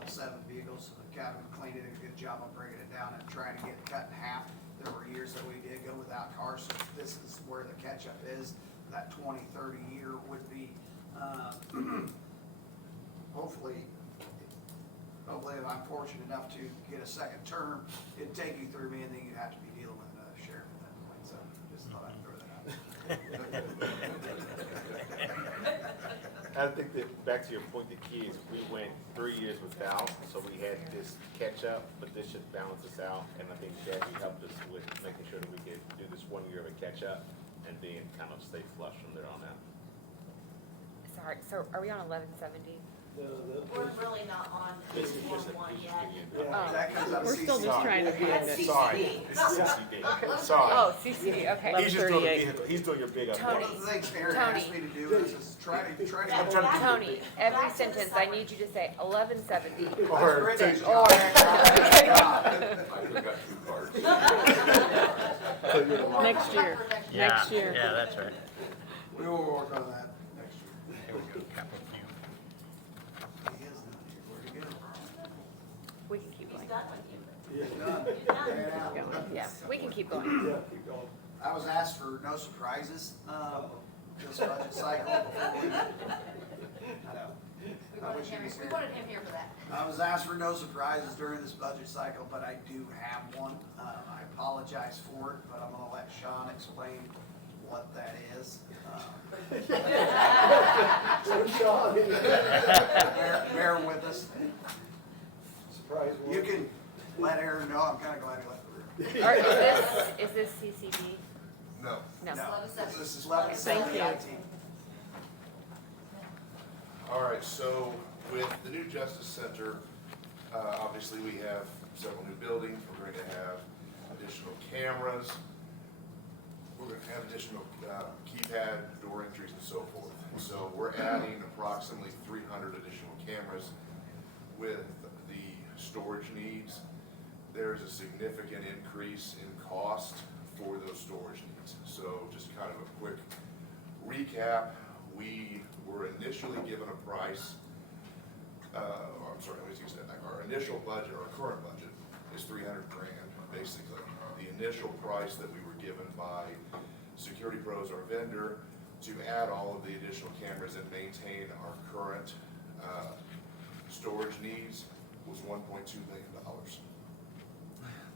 7 vehicles. Kevin McLean did a good job on breaking it down and trying to get it cut in half. There were years that we did go without cars, so this is where the catch-up is. That 2030 year would be, hopefully, if I'm fortunate enough to get a second term, it'd take you through me, and then you'd have to be dealing with another sheriff at that point, so just thought I'd throw that out. I think that, back to your point, the key is we went 3 years without, so we had this catch up, but this should balance us out. And I think Jackie helped us with making sure that we could do this 1 year of a catch up and then kind of stay flush from there on out. sorry, so are we on 1170? We're really not on This is just Form a, 1 just yet. give you Yeah. a- That comes out of We're still CC. just trying to be in That's it. CCD. Sorry, this is CCD. Sorry. Oh, CCD, okay. He's just doing the 1138. vehicle, he's doing your big up. Tony. One of the things Aaron Tony. asked me to do is try to That- get. that- Tony, every Back to the sentence, I summary. need you to say 1170. Or Brittany's take- job. Or- I forgot 2 cards. Next year. Yeah, Next year. Yeah, that's right. We will work on that next year. Here we go, capital Q. He is not here. Where'd he go? We can keep He's going. done with you. He's done. You're done. Ran out. Yeah, we can keep going. Yeah, keep going. I was asked for no surprises, this budget cycle before we. I know. I wish he was We here. wanted him here for that. I was asked for no surprises during this budget cycle, but I do have one. I apologize for it, but I'm gonna let Sean explain what that is. So Sean, Bear with us. surprise one. You can let Aaron know, I'm kinda glad he left the room. Or is this CCD? No. No. No, 1170. this is 1170 Thank you. IT. All right, so with the new Justice Center, obviously we have several new buildings. We're going to have additional cameras. We're going to have additional keypad, door entries, and so forth. So we're adding approximately 300 additional cameras. With the storage needs, there's a significant increase in cost for those storage needs. So just kind of a quick recap, we were initially given a price, I'm sorry, let me take a step back. Our initial budget, our current budget is 300 grand, basically. The initial price that we were given by Security Pros, our vendor, to add all of the additional cameras and maintain our current storage needs was $1.2 million.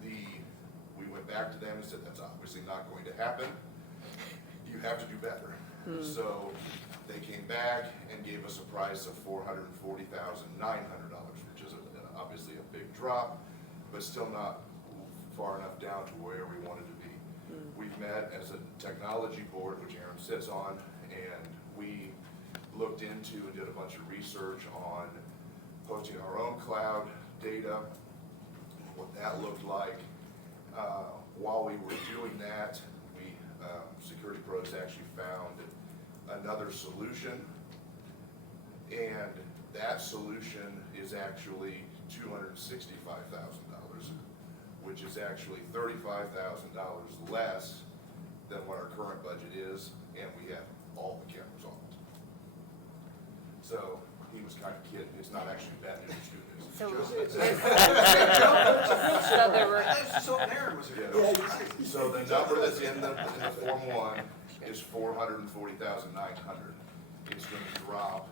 We went back to them and said, that's obviously not going to happen. You have to do better. So they came back and gave us a price of $440,900, which is obviously a big drop, but still not far enough down to where we wanted to be. We've met as a technology board, which Aaron sits on, and we looked into and did a bunch of research on posting our own cloud data, what that looked like. While we were doing that, Security Pros actually found another solution, and that solution is actually $265,000, which is actually $35,000 less than what our current budget is, and we have all the cameras on it. So he was kind of kidding. It's not actually bad news, it's good news. So It's this- just- So there were, So Aaron was here. So the number that's in the Form 1 is $440,900. It's going to drop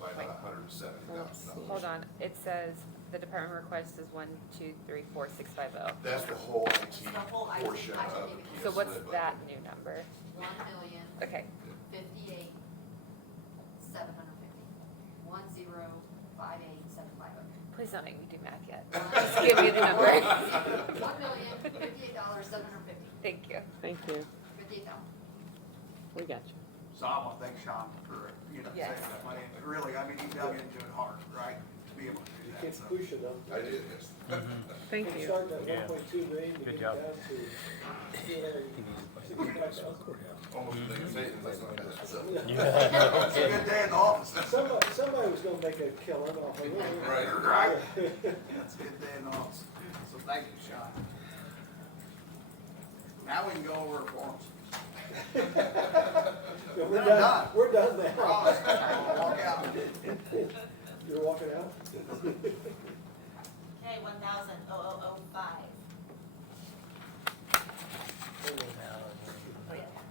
by about $170,000. hold on, it says the department request is 1234650. That's the whole IT The whole IT portion of budget. it. So what's that new number? 1,058,750. Okay, 1,058,750. please don't make me do math yet. Just give me the number. $1,058,750. Thank you. Thank you. 58,000. We got you. So I want to thank Sean for, saving Yes. that money. And really, I mean, he dug into it hard, right, to be able to do You that, keep so. pushing them. I did, yes. Thank We you. started at Yeah. 1.2 million, we Good get job. down to 265,000. Almost a million savings, that's not bad. So, It's a good day in the office. Somebody was gonna make a killing off of it. Right. Right. That's a good day in the office. So thank you, Sean. Now we can go over forms. Yeah, Then I'm done. We're done now. Promise. I'll walk out. You're walking out? Okay, 1,005.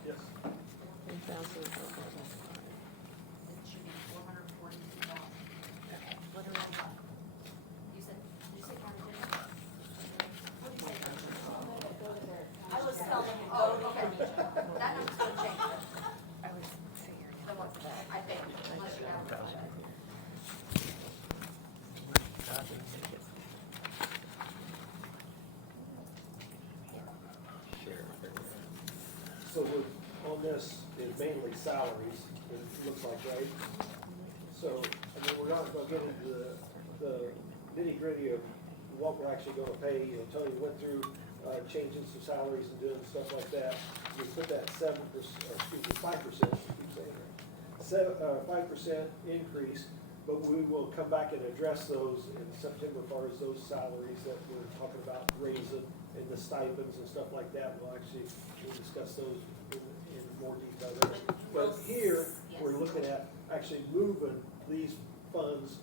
Yes. It should be $442,000. Okay, what do we have? You said county general? What did you say? I was telling him, go to county general. That number's gonna change. I was figuring So what's that? I think, unless you have. So on this, it's mainly salaries, it looks like, right? So, I mean, we're not gonna get into the nitty gritty of what we're actually gonna pay. You know, Tony went through, changing some salaries and doing stuff like that. We put that 7%, or excuse me, 5%, keep saying that. 5% increase, but we will come back and address those in September as far as those salaries that we're talking about raising and the stipends and stuff like that. We'll discuss those in more detail there. But here, we're looking at actually moving these funds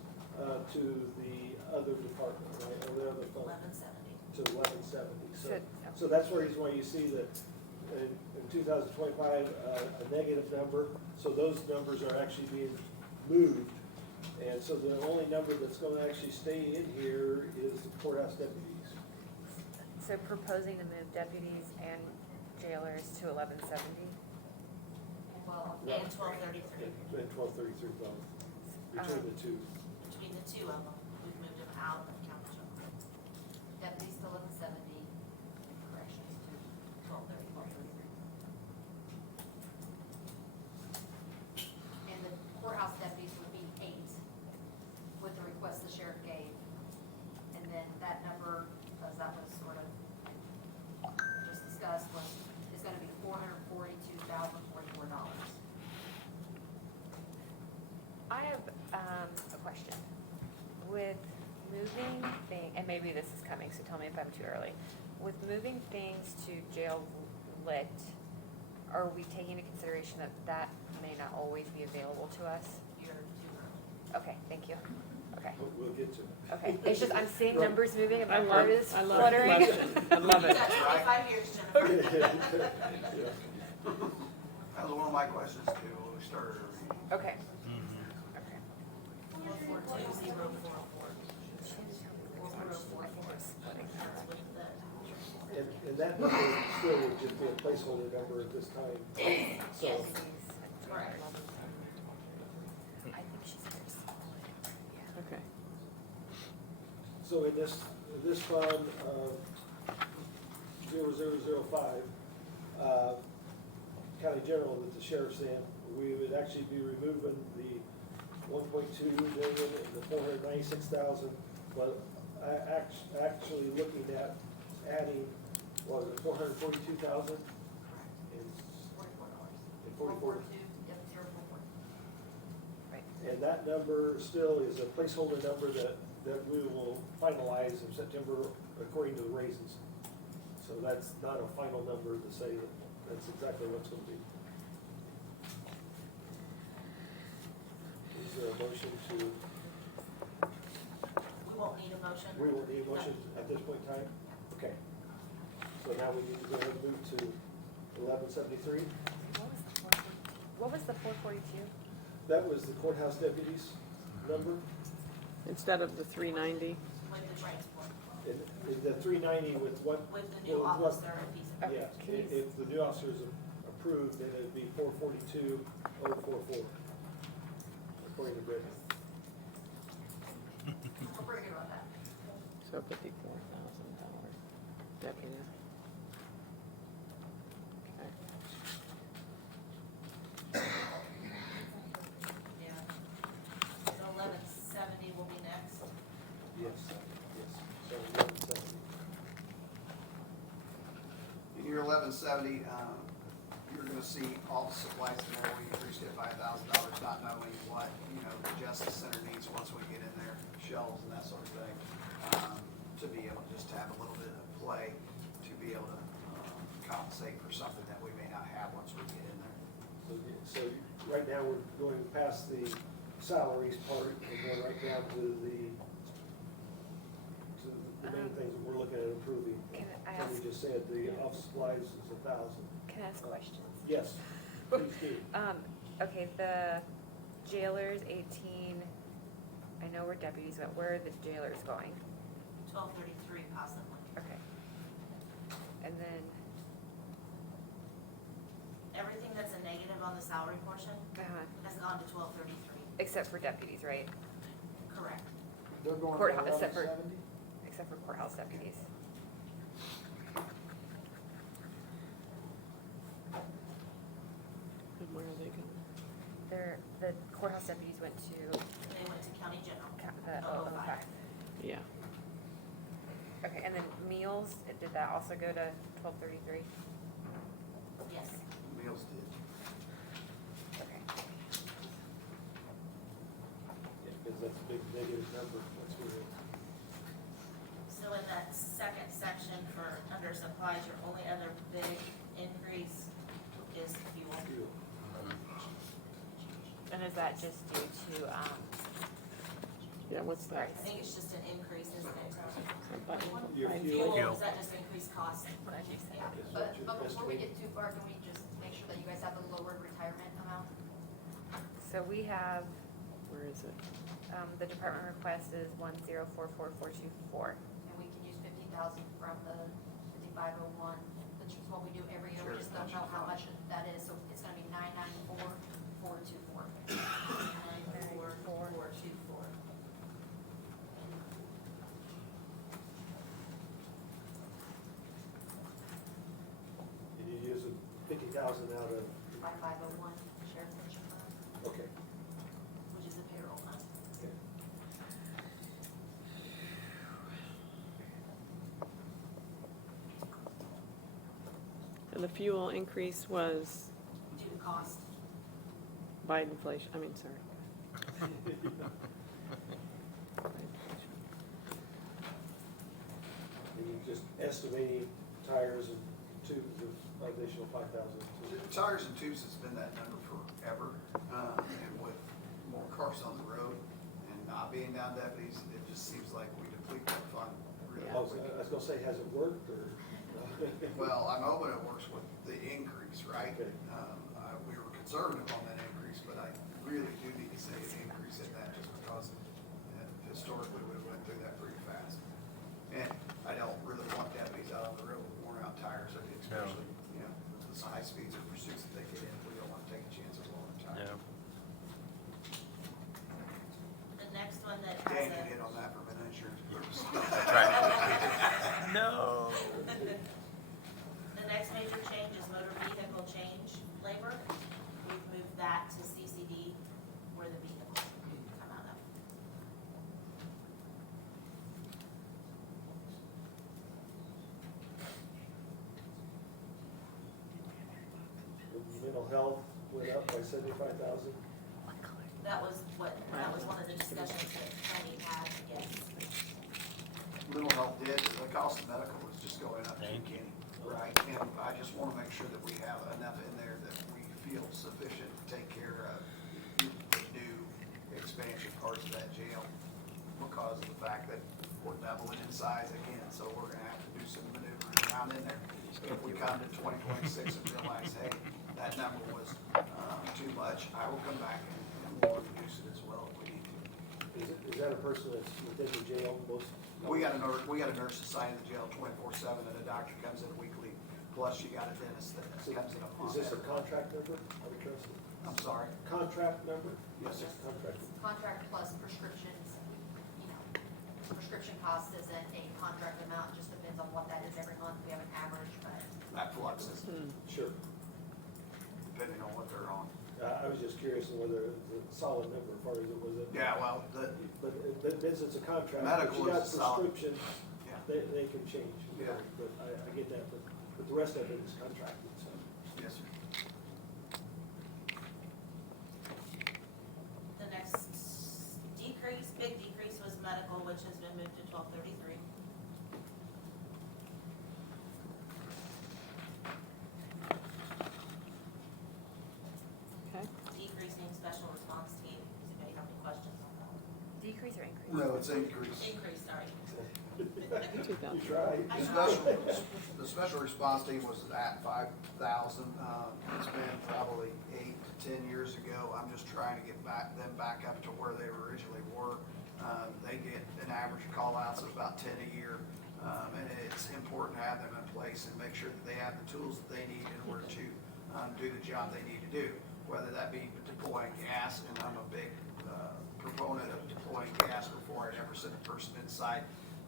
to the other department, right, or the other fund, 1170. to 1170. So- So that's the reason why you see that in 2025, a negative number. So those numbers are actually being moved. And so the only number that's gonna actually stay in here is the courthouse deputies. So proposing to move deputies and jailers to 1170? Well, and 1233. And 1233 both, between the two. Between the two of them, we've moved them out of county general. Deputies to 1170, corrections to 1233. And the courthouse deputies would be 8 with the request the sheriff gave. And then that number, as that was sort of just discussed, is gonna be $442,044. I have a question. With moving things, and maybe this is coming, so tell me if I'm too early. With moving things to jail lit, are we taking into consideration that that may not always be available to us? You're too early. Okay, thank you. Okay, We'll get to it. okay. It's just, I'm seeing Right. numbers moving and I my love, heart is I love the fluttering. question. I love You it. got 25 years, Jennifer. Yeah. That was one of my questions too, when we started our meeting. Okay, Mhm. okay. 442-044. And that number still would just be a placeholder number at this time. So, Yes. Correct. I think she's here. Okay. so in this fund, 0005, county general that the sheriff's in, we would actually be removing the 1.2 million and the 496,000, but actually looking at adding, what was it, 442,000? $44. Yep, 044. And that number still is a placeholder number that we will finalize in September according to the raises. So that's not a final number to say that that's exactly what's gonna be. Is there a motion to, We won't need a motion. we will need a motion at this point in time? Okay. So now we need to go ahead and move to 1173. What was the 442? That was the courthouse deputies number. Instead of the 390? With the transport, And the 390 with what? with the new with what- officer and piece of. Yeah, if the new officers approved, then it'd be 442,044, according to Brittany. We're pretty good on that. So $54,000 deputy. Okay. Yeah. So 1170 will be next. Yes, yes. So 1170. In your 1170, you're gonna see all the supplies in there, we increased it by $1,000, not knowing what, the Justice Center needs once we get in there, shelves and that sort of thing. To be able just to have a little bit of play, to be able to compensate for something that we may not have once we get in there. So right now, we're going past the salaries part and going right down to the main things that we're looking at improving. Can I And we ask, just said the office supplies is 1,000. can I ask questions? Yes, please do. Okay, the jailers, 18, I know where deputies went, where are the jailers going? 1233 possibly. Okay. And then, Everything that's a negative on the salary portion has gone to 1233. except for deputies, right? Correct. They're going Courthouse, to except for- 1170? Except for courthouse deputies. And where are they going? The courthouse deputies went to They went to county general. the, oh, okay. Yeah. Okay, and then meals, did that also go to 1233? Yes. Meals did. Okay. Yeah, because that's a big negative number. That's what it is. So in that second section for under supplies, your only other big increase is fuel. Fuel. And is that just due to, Yeah, what's that? I think it's just an increase, isn't it? Your Fuel, fuel. is that just increased cost? what did you say? Is what But you're before we estimating. get too far, can we just make sure that you guys have the lowered retirement amount? So we have, Where is it? the department request is 1044424. And we can use 50,000 from the 5501, which is what we do every year, we just don't know how much that is, so it's gonna be 994424. 424. And you're using 50,000 out of, 5501, sheriff's pension fund, okay. Which is a payroll fund. Okay. And the fuel increase was Due to cost. by inflation, I mean, sorry. And you're just estimating tires and tubes of additional 5,000. Tires and tubes has been that number forever, and with more cars on the road and not being down deputies, it just seems like we deplete that fund really I was quick. gonna say, has it worked, or? Well, I'm hoping it works with the increase, right? Okay. We were conservative on that increase, but I really do need to say an increase in that just because historically we went through that pretty fast. And I don't really want deputies out on the road with worn out tires, I mean, especially, you know, with the high speeds of pursuits that they get in, we don't want to take a chance of blowing a tire. The next one that has Dan a. can hit on that from an insurance purpose. No. The next major change is motor vehicle change labor. We've moved that to CCD where the vehicles come out of. Mental health went up by 75,000. That was one of the discussions that Tony had, yes. Mental health did, the cost of medical was just going up too, Kenny, right? And I just want to make sure that we have enough in there that we feel sufficient to take care of the new expansion parts of that jail because of the fact that we're doubling in size again, so we're gonna have to do some maneuvering around in there. If we come to 2026 and realize, hey, that number was too much, I will come back and we'll reduce it as well if we need to. Is that a person that's within the jail most? We got a nurse assigned to the jail 24/7, and a doctor comes in weekly, plus you got a dentist that comes in a month. Is this a contract number? Are we trusting? I'm sorry? Contract number? Yes, sir. Contract. Contract plus prescriptions, you know, prescription cost isn't a contract amount, just depends on what that is every month, we have an average, but That fluxes, Sure. depending on what they're on. I was just curious on whether it's a solid number as far as it was. Yeah, well, But since it's a contract, Medical if you got is solid. prescription, yeah, they can change. Yeah. But I get that, but the rest of it is contracted, so. yes, sir. The next big decrease was medical, which has been moved to 1233. Okay. Decreasing special response team. Does anybody have any questions on that? Decrease or increase? No, it's increased. Increase, sorry. You tried. The special response team was at 5,000. It's been probably 8 to 10 years ago. I'm just trying to get them back up to where they originally were. They get an average call outs of about 10 a year. And it's important to have them in place and make sure that they have the tools that they need in order to do the job they need to do, whether that be deploying gas, and I'm a big proponent of deploying gas before I'd ever send a person inside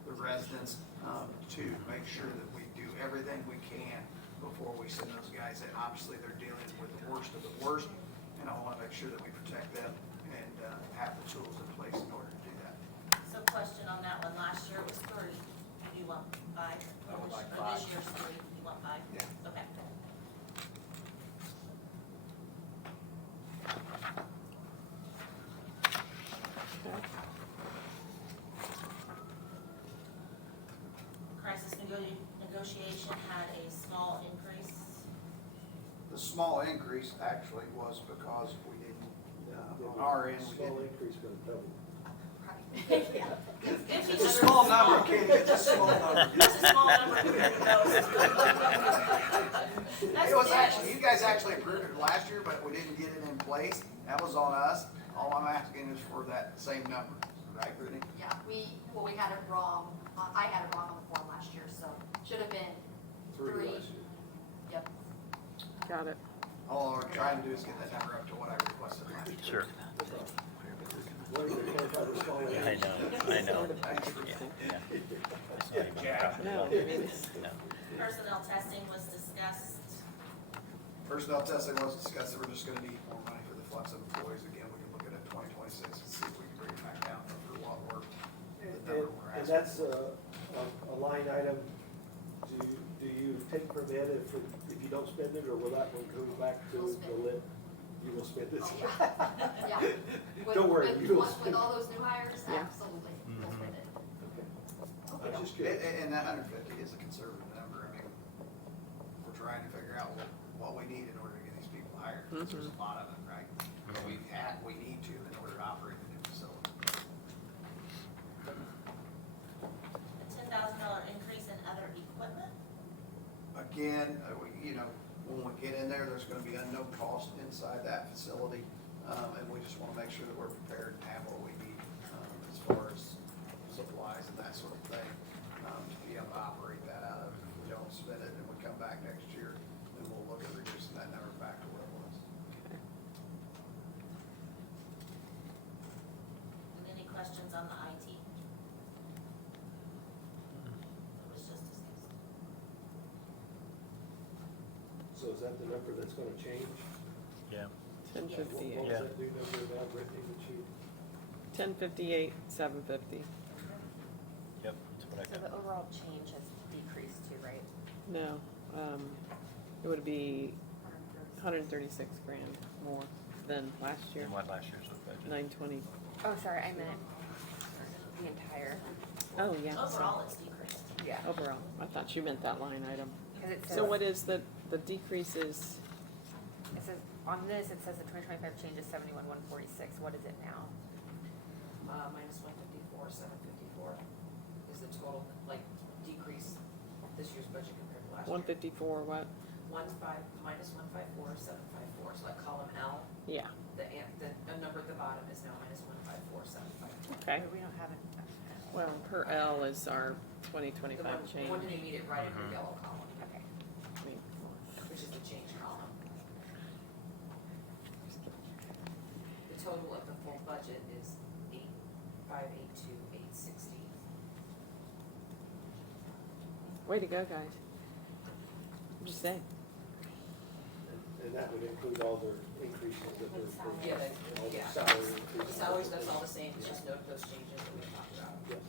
the residence, to make sure that we do everything we can before we send those guys in. Obviously, they're dealing with the worst of the worst, and I want to make sure that we protect them and have the tools in place in order to do that. So question on that one, last year it was 3, you want 5? I would like Or 5. this year's 3, you want 5? Yeah. Okay. Crisis negotiation had a small increase. The small increase actually was because we didn't, on our end, we Small didn't. increase, but double. Yeah. It's a small number, Katie, it's a small number. It's a small number compared to those. That's It was good. actually, you guys actually approved it last year, but we didn't get it in place. That was on us. All I'm asking is for that same number, right, Brittany? yeah, we had it wrong, I had it wrong on the form last year, so should have been 3 3. last year. Yep. Got it. All we're trying to do is get that number up to what I requested last year. Sure. What is it, 25 or smaller? I know. Thanks for Yeah. It's not even- No, I mean, No. Personnel testing was discussed. Personnel testing was discussed, that we're just gonna need more money for the flux of employees. Again, we can look at it 2026 and see if we can bring it back down for what we're, the number we're And asking. that's a line item, do you take permit if you don't spend it, or will that one go back to We'll the spend it. lit? You will spend it? Oh, yeah, yeah. With- Don't worry, with- you will With spend it. all those new hires, Yeah. absolutely, we'll spend it. Okay. I'm just curious. And that 150 is a conservative number. I mean, we're trying to figure out what we need in order to get these people hired, because there's a lot of them, right? But we need to in order to operate the new facility. A $10,000 increase in other equipment? Again, when we get in there, there's gonna be unknown cost inside that facility, and we just wanna make sure that we're prepared and have what we need, as far as supplies and that sort of thing, to be able to operate that out of. If we don't spend it and we come back next year, then we'll look at reducing that number back to where it was. And any questions on the IT? It was just discussed. So is that the number that's gonna change? Yeah. Ten What fifty-eight, was Yeah. that new number that Brittany that she? 750. Yep, that's what I So got. the overall change has decreased too, right? No, it would be 136 grand more than last year, And what last year's was budget? 920. Oh, sorry, I meant the entire, Oh, yeah. Overall, it's decreased. yeah. Overall, I thought you meant that line item. Cause it says, So what is the decrease is, it says, on this, it says the 2025 change is 71,146, what is it now? Minus 154, 754 is the total, like, decrease this year's budget compared to last year. 154 what? Minus 154, 754, so like column L, Yeah, the number at the bottom is now minus 154, 754. okay. But we don't have it. Well, per L is our The 2025 one change. you need it right in your yellow column, Okay. I mean, which is the change column. The total of the full budget is 8,582,860. way to go, guys. I'm just saying. And that would include all their increases that they're. Yeah, all the yeah. salary The increases. salaries, that's all the same, it's just note those changes that we talked about. Yes.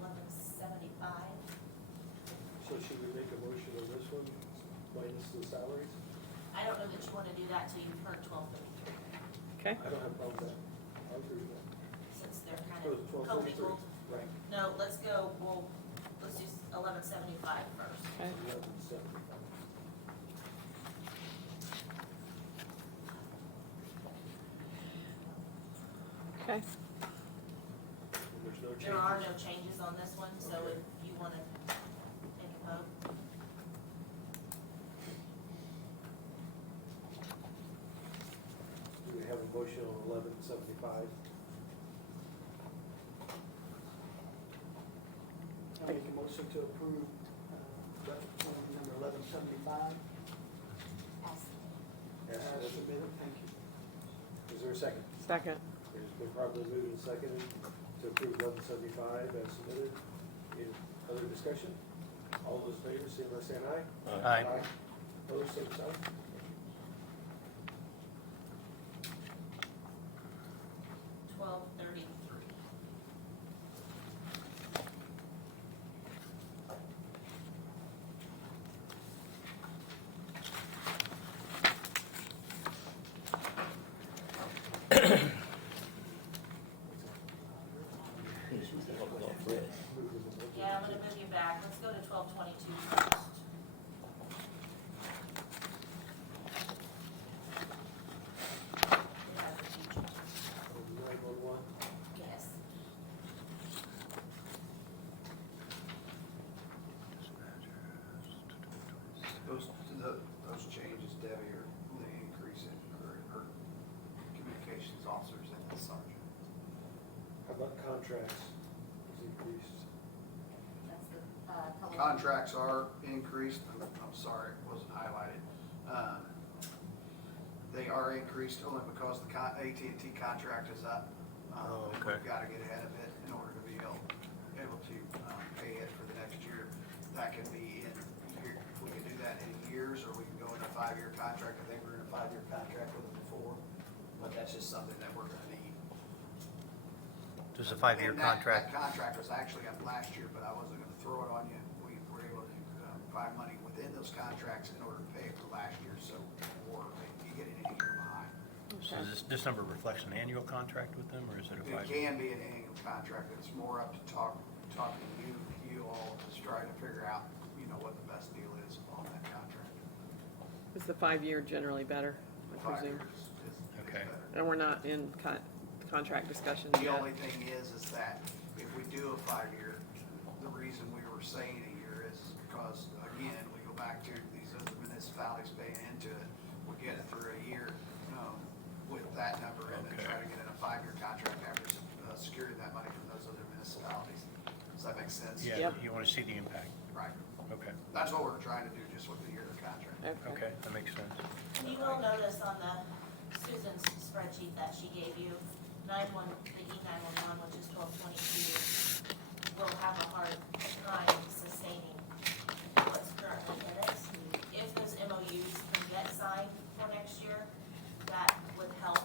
1175. So should we make a motion on this one, minus the salaries? I don't know that you want to do that till you've heard 1233, Okay, I don't have a problem with that. I'll agree with that. since they're kind Go of to 1233. co-mingled. Right. No, let's go, let's do 1175 first. okay. 1175. Okay. And there's no changes? There are no changes on this one, so if you want to take a vote. Do we have a motion on 1175? I make a motion to approve, number 1175. As submitted, Thank you. Is there a second? Second. It's been properly moved and seconded to approve 1175 as submitted. Any other discussion? All those in favor, signify by saying aye. Aye. Opposed, same sign. Yeah, I'm gonna move you back. Let's go to 1222 first. We have the teachers. 911. Yes. Those changes, Debbie, are the increase in her communications officers and the sergeant. How about contracts? Is increased. That's the, color. Contracts are increased, I'm sorry, it wasn't highlighted. They are increased only because the AT&T contract is up. Oh, And okay. we've gotta get ahead of it in order to be able to pay it for the next year. That can be in, we can do that in years, or we can go in a 5-year contract. I think we're in a 5-year contract with them before, but that's just something that we're gonna need. Does a 5-year And that contract, contract was actually up last year, but I wasn't gonna throw it on you. We were able to find money within those contracts in order to pay it for last year, so, or you get it in a year behind. So this number reflects an annual contract with them, or is it a It 5-year? can be an annual contract, it's more up to talking to you all, just trying to figure out, you know, what the best deal is on that contract. Is the 5-year generally better, I 5 presume? years is Okay. better. And we're not in contract discussions The yet? only thing is that if we do a 5-year, the reason we were saying a year is because, again, we go back to these other municipalities paying into it. We get it through a year, with that number and then Okay. try to get in a 5-year contract after, securing that money from those other municipalities. Does that make sense? Yeah, Yep. you want to see the impact. Right. Okay, That's what we're trying to do, just with the year of contract. okay, that makes sense. And you will notice on Susan's spreadsheet that she gave you, the E911, which is 1222, will have a hard time sustaining what's currently in it. If those MOUs can get signed for next year, that would help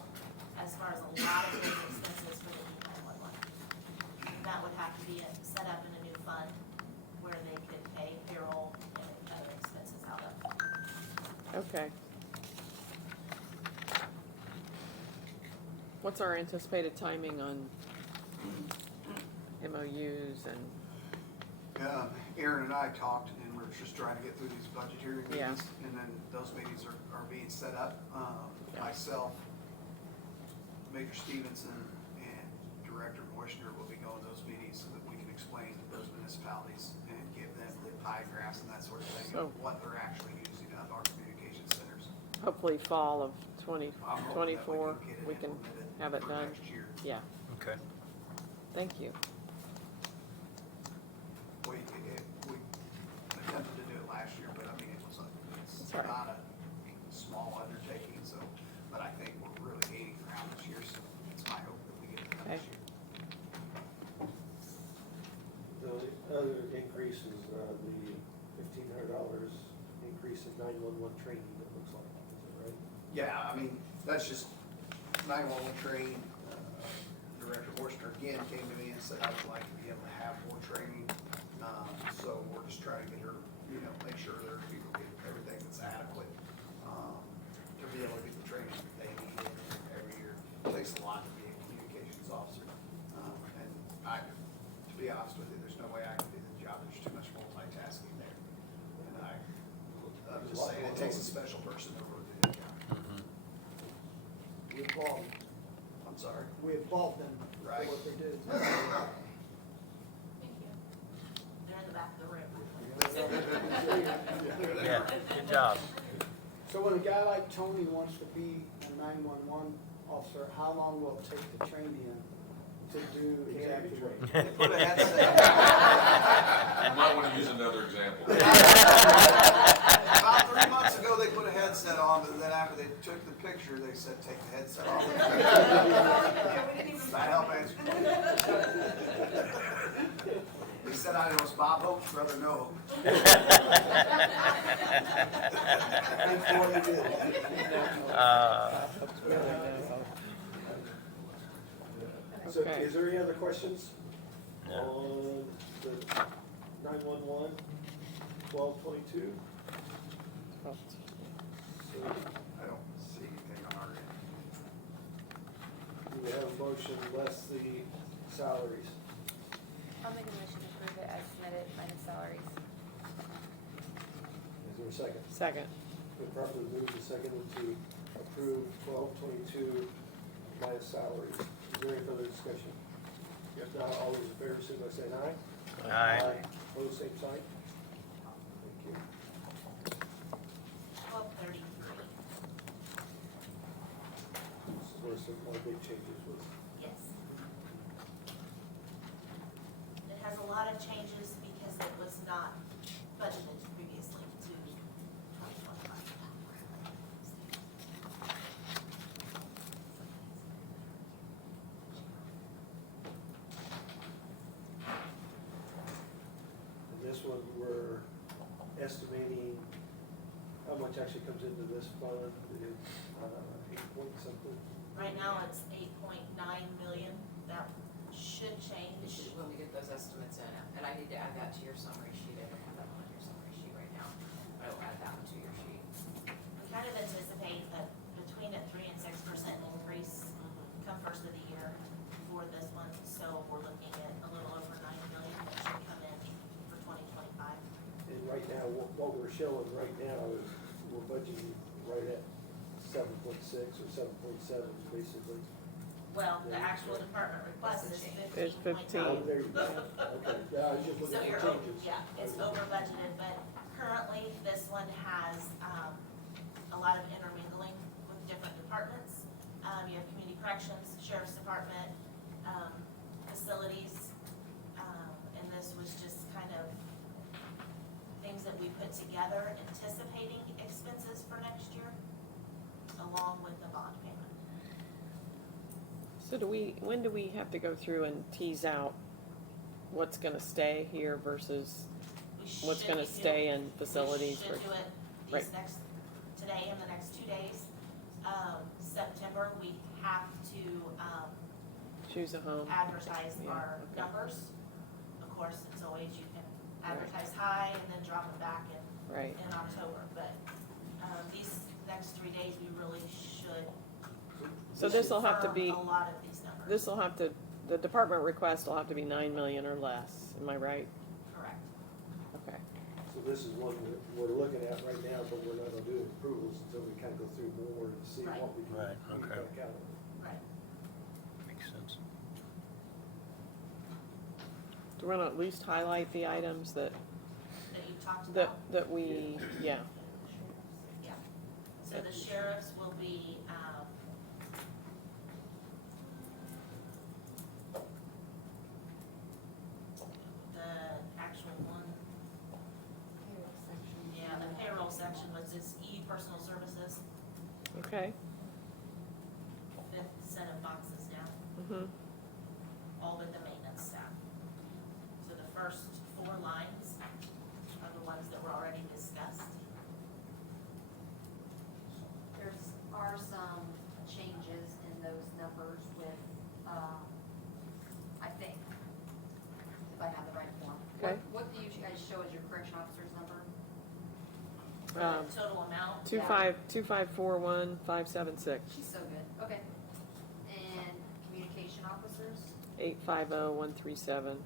as far as a lot of those expenses for the E911. And that would have to be set up in a new fund where they could pay payroll and other expenses out of. Okay. What's our anticipated timing on MOUs and, Aaron and I talked, and we're just trying to get through these budgetary Yeah. meetings, and then those meetings are being set up. Yeah. Myself, Major Stevenson, and Director Moishner will be going to those meetings so that we can explain to those municipalities and give them the pie graphs and that sort of thing, So- of what they're actually using out of our communication centers. hopefully fall of I'm hoping that 2024, get it we can implemented have it for done? next year. Yeah, Okay. thank you. We attempted to do it last year, but I mean, it's That's all right. not a small undertaking, so, but I think we're really gaining ground this year, so it's my hope that we get it done this Okay. year. The other increase is the $1,500 increase in 911 training, it looks like, is that right? Yeah, I mean, that's just 911 training. Director Borchner again came to me and said, I would like to be able to have more training. So we're just trying to get her, you know, make sure that people get everything that's adequate, to be able to get the training that they need every year. It takes a lot to be a communications officer. And to be honest with you, there's no way I can do the job. There's too much multitasking there. And I'm just saying, it takes a special person to really do that job. We applaud, I'm sorry. we applaud them for Right. what they do. Thank you. They're in the back of the room. Yeah, good job. So when a guy like Tony wants to be a 911 officer, how long will it take to train him to do exactly what? They put a headset. You might want to use another example. About 3 months ago, they put a headset on, but then after they took the picture, they said, take the headset off. That help answer. He said, I know it's Bob Hope's brother, no Hope. Before he did. So Okay. is there any other questions No. on the 911, 1222? So I don't see anything on our end. do we have a motion less the salaries? I'll make a motion to approve it as submitted minus salaries. Is there a second? Second. Been properly moved and seconded to approve 1222 minus salaries. Is there any further discussion? If not, all those in favor, signify by saying aye. Aye. Opposed, same sign. Thank you. 1233. This is where some more big changes was. Yes. It has a lot of changes because it was not budgeted previously to 2025. And this one, we're estimating how much actually comes into this fund. It's, 8 point something. Right now, it's 8.9 million. That should change. When we get those estimates in, and I need to add that to your summary sheet, I don't have that one on your summary sheet right now, but I will add that to your sheet. We kind of anticipate that between a 3% and 6% race come first of the year for this one, so we're looking at a little over 9 million that should come in for 2025. And right now, what we're showing right now is we're budgeting right at 7.6 or 7.7, basically. Well, the actual department request is It's 15.9. Oh, there you go. Okay, yeah, I was just So looking you're, for changes. yeah, it's over budgeted, but currently this one has, a lot of intermingling with different departments. You have community corrections, sheriff's department, facilities, and this was just kind of things that we put together anticipating expenses for next year, along with the bond payment. So when do we have to go through and tease out what's gonna stay here versus We what's should gonna be stay doing- in facilities? We should do it Right. these next, today and the next 2 days. September, we have to, Choose a home. advertise Yeah, our okay. numbers. Of course, it's always, you can advertise high and then drop them back Right. in October, but, these next 3 days, we really should. So this'll have to be, confirm a lot of these numbers. this'll have to, the department request will have to be 9 million or less, am I right? Correct. Okay. So this is one that we're looking at right now, but we're not gonna do approvals until we kind of go through more and see Right. what we can Right, eke okay. back out of it. Right. Makes sense. Do we wanna at least highlight the items that, That you talked that, about. that we, yeah, Yeah. So the sheriffs will be, the actual one, yeah, the payroll section was this e-personal services, okay. fifth set of boxes now, Mm-hmm. all but the maintenance staff. So the first 4 lines are the ones that were already discussed. There's are some changes in those numbers with, I think, if I have the right form. Okay. What do you guys show as your correction officer's number? For the total amount. 2541576. She's so good, okay. And communication officers? 850137.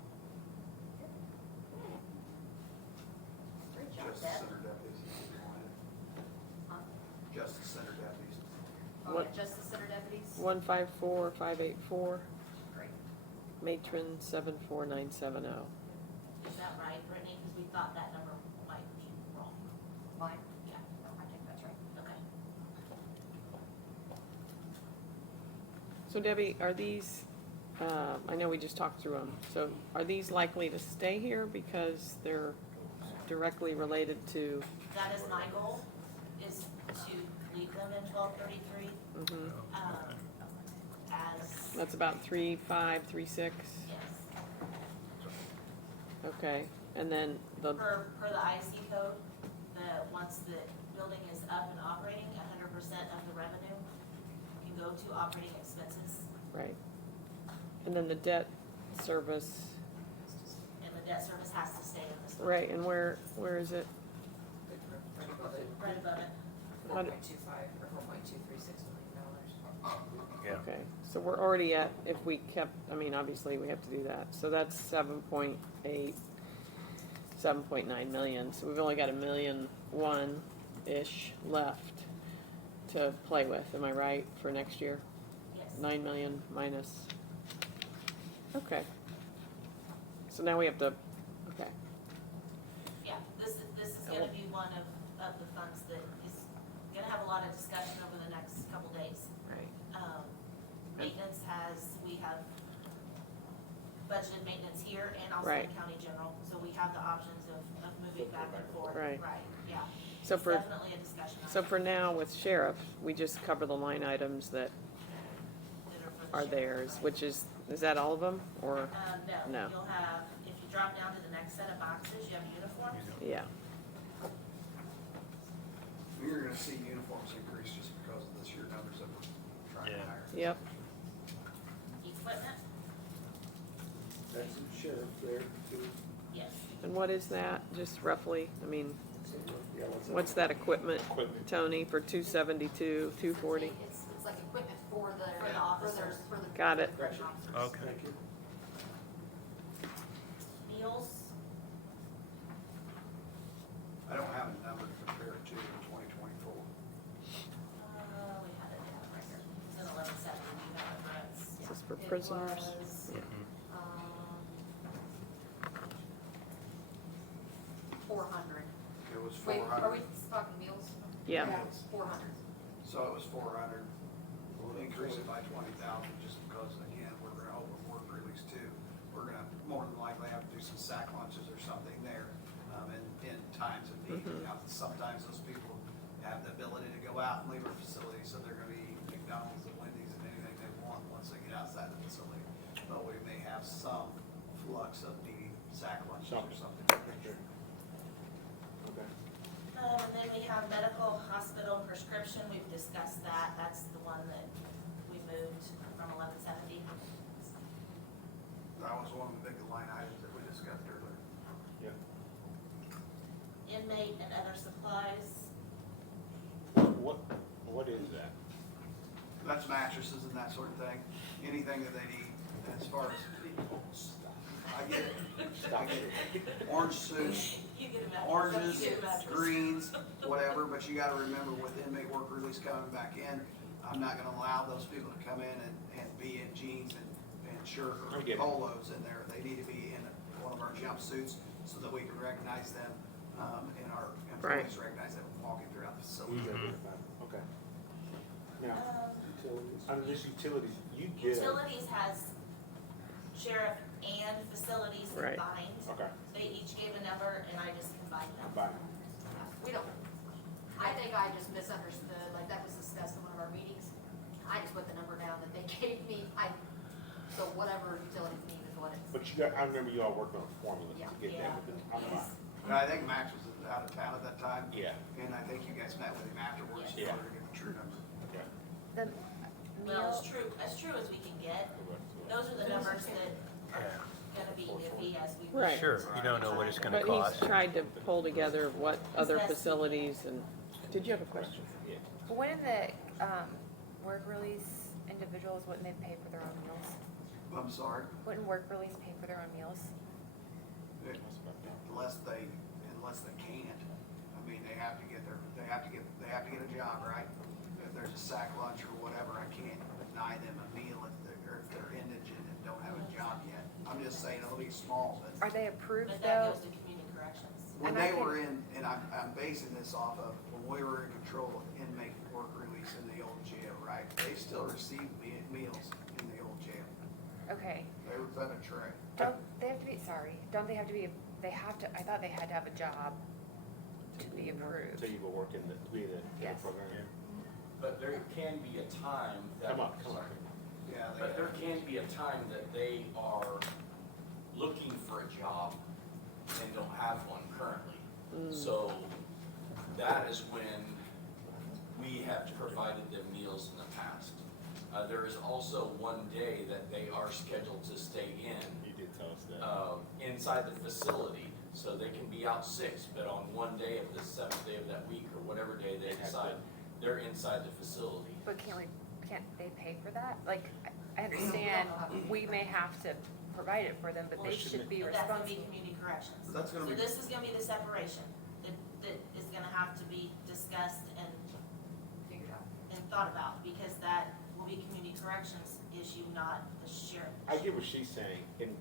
Great job, Justice Deb. Center deputies. Huh? Justice Center deputies. Oh, What- yeah, Justice Center deputies? 154584. Great. Matron 74970. Is that right, Brittany? Because we thought that number might be wrong. Mine? Yeah, No, I think that's right. okay. So Debbie, are these, I know we just talked through them, so are these likely to stay here because they're directly related to, That is my goal, is to leave them in 1233, mhm, as, that's about 3536? yes, Okay, and then the, per the IC code, once the building is up and operating, 100% of the revenue can go to operating expenses, right. And then the debt service, and the debt service has to stay in this. right, and where is it? Right above it. 4.25 or 4.236 million dollars. Yeah. Okay, so we're already at, if we kept, I mean, obviously we have to do that, so that's 7.8, 7.9 million, so we've only got $1,000,001-ish left to play with, am I right, for next year? Yes. 9 million minus, okay. So now we have to, okay, Yeah, this is gonna be one of the funds that is gonna have a lot of discussion over the next couple days. right, Maintenance we have budgeted maintenance here and also in Right. county general, so we have the options of moving back and forth. Right. Right, yeah. So It's for- definitely a discussion. so for now with sheriff, we just cover the line items that are theirs, which is that all of them, or, No, No. you'll have, if you drop down to the next set of boxes, you have uniforms. yeah, You're gonna see uniforms increase just because of this year numbers that we're trying to Yeah. hire. yep, Equipment, That's the sheriff there, too. yes. and what is that, just roughly, I mean, So, yeah, what's that equipment, Equipment. Tony, for 272, 240? It's like equipment For the. For the officers. For the. Got it. Correction. Okay. Thank you. Meals, I don't have a number to compare it to in 2024. we had it down right here. It's in 1170, you know, it, Brett's. Is this for It prisoners? was, Yeah. 400. It was Wait, are we 400. talking meals? Yeah. 400. So it was 400. We'll increase it by 20,000 just because, again, we're gonna open work release too. We're gonna more than likely have to do some sack lunches or something there, in times of need. Now, sometimes those people have the ability to go out and leave our facility, so they're gonna be eating McDonald's and Wendy's and anything they want once they get outside the facility. But we may have some flux of needing sack lunches or something. Okay. And then we have medical, hospital, prescription, we've discussed that, that's the one that we moved from 1170. That was one of the big line items that we discussed earlier. Yeah. Inmate and other supplies, What is that? That's mattresses and that sort of thing, anything that they need as far as, I get it, I get it. Orange suits, you get a mattress. oranges, You get a mattress. greens, whatever, but you gotta remember with inmate work release coming back in, I'm not gonna allow those people to come in and be in jeans and shirt I or get it. polos in there. They need to be in one of our jumpsuits so that we can recognize them, and our employees recognize them walking throughout the facility. Okay. Now, Um, utilities. Under this utilities, you did. Utilities has sheriff and facilities Right. combined. Okay. They each gave a number and I just combined them. Bye. We don't, I think I just misunderstood, like that was discussed in one of our meetings. I just put the number down that they gave me, so whatever utilities need is what it's. But you got, I remember you all working on a formula to get Yeah. that with the, I'm Yes. fine. And I think Max was out of town at that time. Yeah, And I think you guys met with him afterwards in Yeah. order to get the true number. yeah. The Well, meal, as true as we can get, those are the numbers that are gonna be iffy as we. Right. Sure, you don't know what it's gonna But cost. he's tried to pull together what other Best. facilities and, did you have a question? Yeah. wouldn't the, work release individuals, wouldn't they pay for their own meals? I'm sorry, Wouldn't work release pay for their own meals? unless they can't. I mean, they have to get a job, right? If there's a sack lunch or whatever, I can't deny them a meal if they're indigent and don't have a job yet. I'm just saying it'll be small, but Are they approved But that though? goes to community corrections. when And I they could- were in, and I'm basing this off of, when we were in control of inmate work release in the old jail, right? They still received meals in the old jail. Okay, They were fed a tray. don't they have to be, sorry, don't they have to be, they have to, I thought they had to have a job to be approved. So you were working the, be the Yes. program here? But there can be a time that. Come on. Yeah, they But there can be a time that they are looking for a job and don't have one currently. So that is when we have provided them meals in the past. There is also one day that they are scheduled to stay in, You did tell us that. inside the facility. So they can be out 6, but on one day of the 7th day of that week or whatever day they decide, they're inside the facility. But can't they pay for that? Like, I understand we may have to provide it for them, but they should be But that's gonna be responsible. community corrections. So that's gonna So be- this is gonna be the separation that is gonna have to be discussed and Figured out. thought about, because that will be community corrections issue, not the sheriff. I get what she's saying, and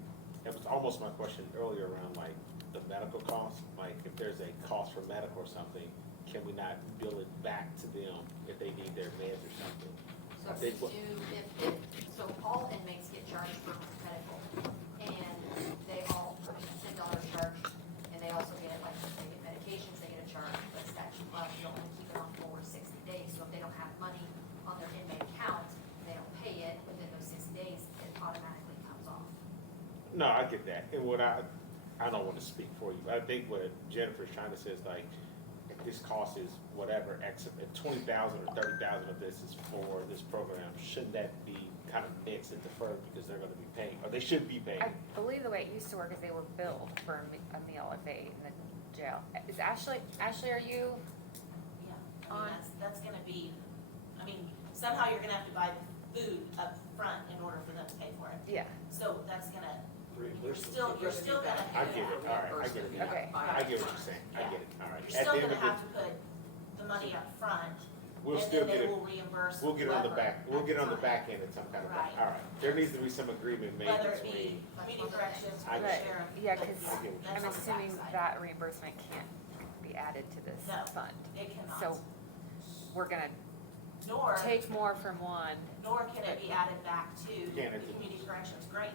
that was almost my question earlier around like the medical costs. Like if there's a cost for medical or something, can we not bill it back to them if they need their meds or something? So I if think we what- do, so all inmates get charged for medical, and they all are $10 charge, and they also get, like, if they get medications, they get a charge, but statute allows you only keep it on for 60 days, so if they don't have money on their inmate account, and they don't pay it within those 60 days, it automatically comes off. No, I get that, and what I don't want to speak for you, but I think what Jennifer's trying to say is like, if this cost is whatever, X, if 20,000 or 30,000 of this is for this program, shouldn't that be kind of mixed and deferred because they're gonna be paying, or they should be paying? I believe the way it used to work is they were billed for a meal if they in the jail. Is Ashley, are you? Yeah, I mean, that's gonna be, I mean, somehow you're gonna have to buy food up front in order for them to pay for it. Yeah, So that's gonna, Reimbursement. you're still gonna I pay get that. it, all right, I get it. Okay. I get what you're saying, I get it, all right. You're At still the end gonna of have to put the money up front, we'll and still then get they it, will reimburse. we'll get on the whoever back, we'll at get on the time. back end at some kind of, Right. all right. There needs to be some agreement made Whether it between, be community corrections I or the get it. sheriff. yeah, but because I get what that's I'm on the assuming backside. that reimbursement can't be added to this No. fund. It cannot. So we're gonna Nor, take more from one. nor can it be added back to Can't the it? community corrections grant.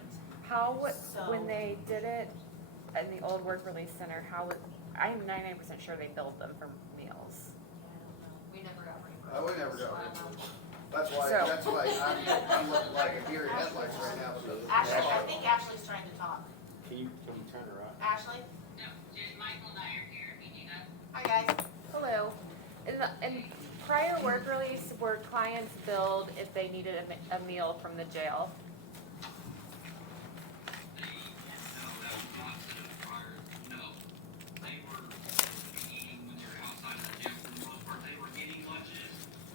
How, So- when they did it in the old work release center, how, I am 99% sure they billed them for meals. We never got reimbursed. We never got reimbursed. That's why, So- that's why I'm looking like a deer in headlights right now because. Ashley, I think Ashley's trying to talk. can you turn her up? Ashley? No, Michael and I are here if you need us. Hi, guys. Hello. In prior work release, were clients billed if they needed a meal from the jail? No, that was not the prior, no. They were eating when they were outside of the jail, for the most part, they were getting lunches.